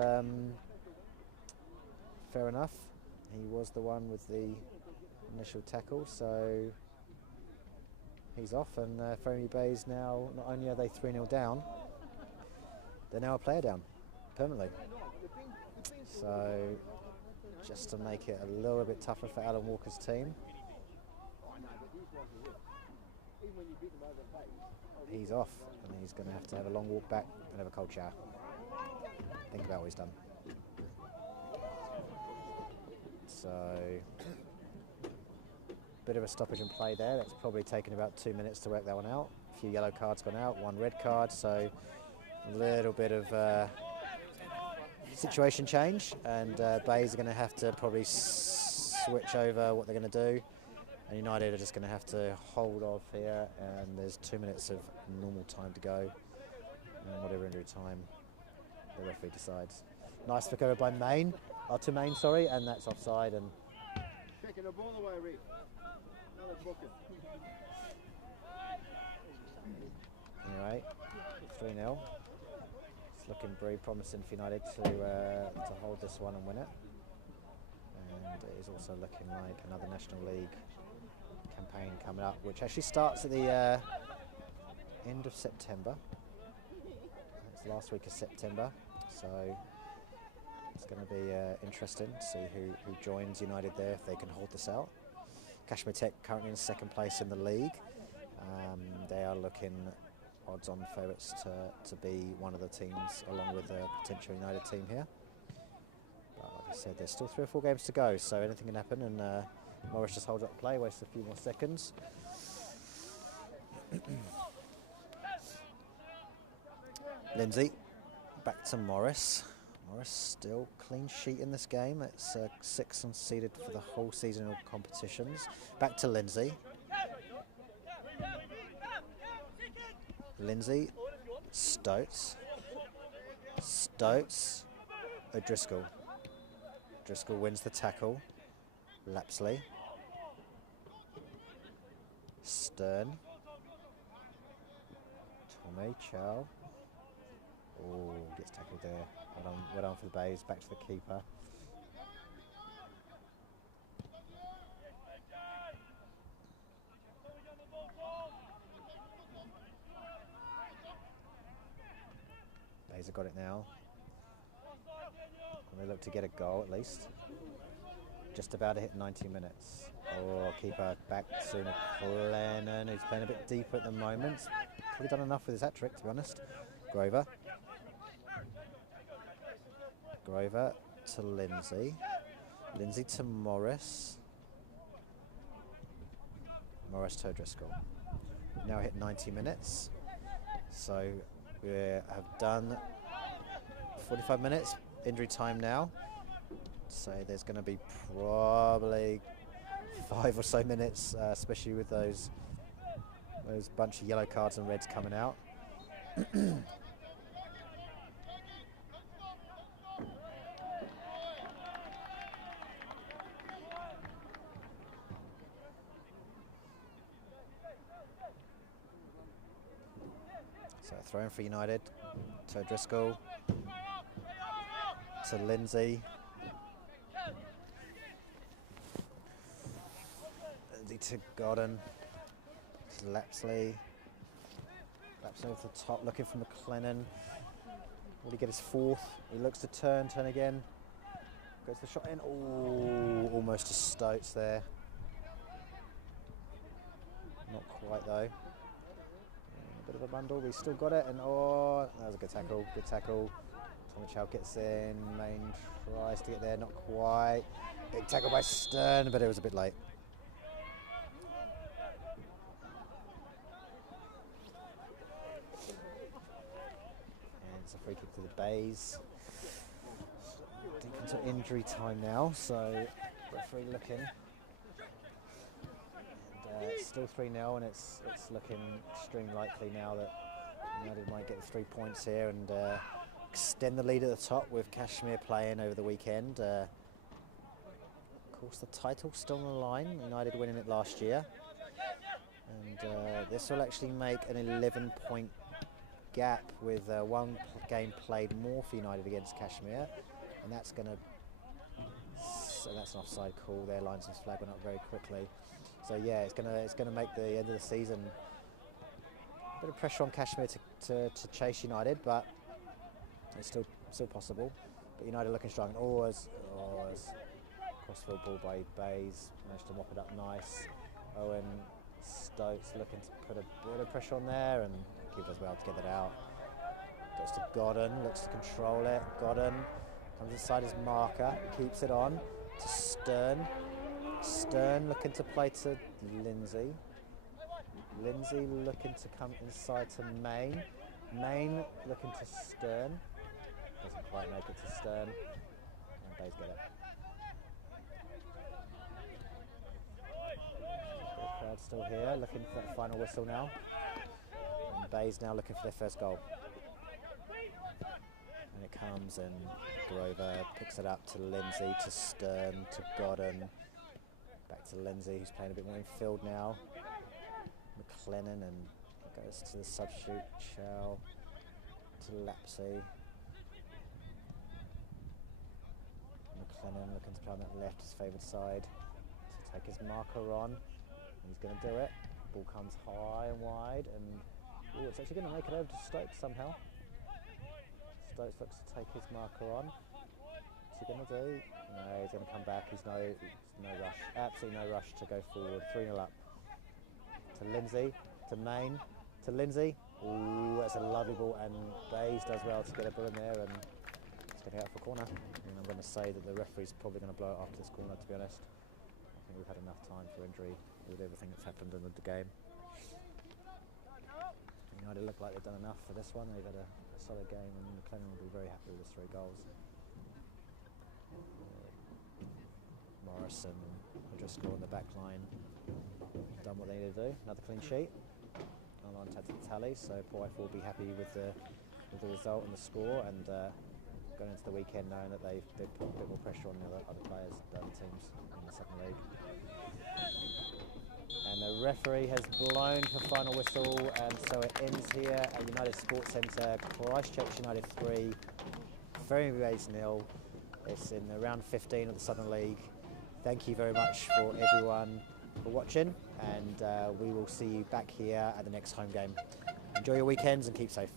fair enough. He was the one with the initial tackle, so he's off, and Ferrymead Bays now, not only are they 3-0 down, they're now a player down, permanently. So, just to make it a little bit tougher for Alan Walker's team, he's off, and he's going to have a long walk back and have a cold shower. Think about what he's done. So, bit of a stoppage in play there. That's probably taken about 2 minutes to work that one out. A few yellow cards gone out, 1 red card, so a little bit of situation change, and Bays are going to have to probably switch over what they're going to do, and United are just going to have to hold off here, and there's 2 minutes of normal time to go, and whatever injury time the referee decides. Nice flick over by Main, to Main, sorry, and that's offside. And taking the ball away, Reed. Anyway, 3-0. It's looking very promising for United to hold this one and win it. And it is also looking like another National League campaign coming up, which actually starts at the end of September. It's the last week of September, so it's going to be interesting to see who joins United there, if they can hold this out. Kashmir Tech currently in 2nd place in the league. They are looking odds-on favourites to be one of the teams, along with the potential United team here. But like I I said there's still 3 or 4 games to go, so anything can happen, and Morris just holds up play, wastes a few more seconds. Lindsay, back to Morris. Morris still clean sheet in this game. It's 6 unseeded for the whole season in all competitions. Back to Lindsay. Lindsay, Stoats. Stoats, O'Driscoll. Driscoll wins the tackle. Lapsley. Stern. Tommy, Chow. Oh, gets tackled there. Well done for the Bays. Back to the keeper. Bays have got it now. And they look to get a goal at least. Just about to hit 90 minutes. Oh, keeper back to McLennan, who's playing a bit deeper at the moment. Probably done enough with his hat-trick, to be honest. Grover. Grover to Lindsay. Lindsay to Morris. Morris to O'Driscoll. We've now hit 90 minutes. So we have done 45 minutes, injury time now. So there's going to be probably 5 or so minutes, especially with those bunch of yellow cards and reds coming out. So throw in for United to O'Driscoll, to Lindsay. Lindsay to Godden, to Lapsley. Lapsley off the top, looking for McLennan. Will he get his 4th? He looks to turn again. Goes the shot in. Oh, almost to Stoats there. Not quite though. A bit of a bundle, we still got it, and oh, that was a good tackle, good tackle. Tommy Chow gets in, Main tries to get there, not quite. Big tackle by Stern, but it was a bit late. And it's a free kick to the Bays. Deep into injury time now, so referee looking. It's still 3-0, and it's looking extremely likely now that United might get the 3 points here and extend the lead at the top with Kashmir playing over the weekend. Of course, the title's still on the line. United winning it last year, and this will actually make an 11-point gap with 1 game played more for United against Kashmir, and that's going to. So that's an offside call there. Linesman's flag went up very quickly. So yeah, it's gonna make the end of the season a bit of pressure on Kashmir to chase United, but it's still possible. But United looking strong. Always crossfield ball by Bays, managed to mop it up nice. Owen Stoats looking to put a bit of pressure on there, and keeper does well to get that out. Goes to Godden, looks to control it. Godden comes inside his marker, keeps it on to Stern. Stern looking to play to Lindsay. Lindsay looking to come inside to Main. Main looking to Stern. Doesn't quite make it to Stern. And Bays get it. The crowd still here, looking for that final whistle now. And Bays now looking for their first goal. And it comes, and Grover picks it up to Lindsay, to Stern, to Godden. Back to Lindsay, who's playing a bit more in field now. McLennan, and goes to the substitute. Chow to Lapsey. McLennan looking to play on that left, his favoured side, to take his marker on. And he's going to do it. Ball comes high and wide, and ooh, it's actually going to make it over to Stokes somehow. Stokes looks to take his marker on. What's he going to do? No, he's going to come back. He's no rush. Absolutely no rush to go forward. 3-0 up. To Lindsay, to Main, to Lindsay. Ooh, that's a lovely ball, and Bays does well to get a ball in there and It's going to go out for corner, and I'm going to say that the referee's probably going to blow it after this corner, to be honest. I think we've had enough time for injury with everything that's happened in the game. United look like they've done enough for this one. They've had a solid game, and McLennan will be very happy with his 3 goals. Morris and O'Driscoll in the back line done what they need to do. Another clean sheet. On to the tally, so Poif will be happy with the result and the score, and going into the weekend knowing that they've put a bit more pressure on the other players, the other teams in the second league. And the referee has blown for final whistle, and so it ends here at United Sports Centre. Christchurch United 3, Ferrymead 0. It's in the round 15 of the Southern League. Thank you very much for everyone for watching, and we will see you back here at the next home game. Enjoy your weekends and keep safe.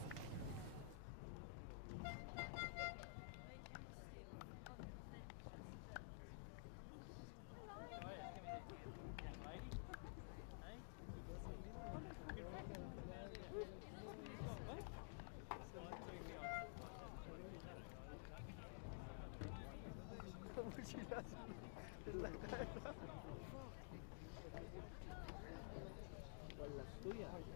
Con las tuyas.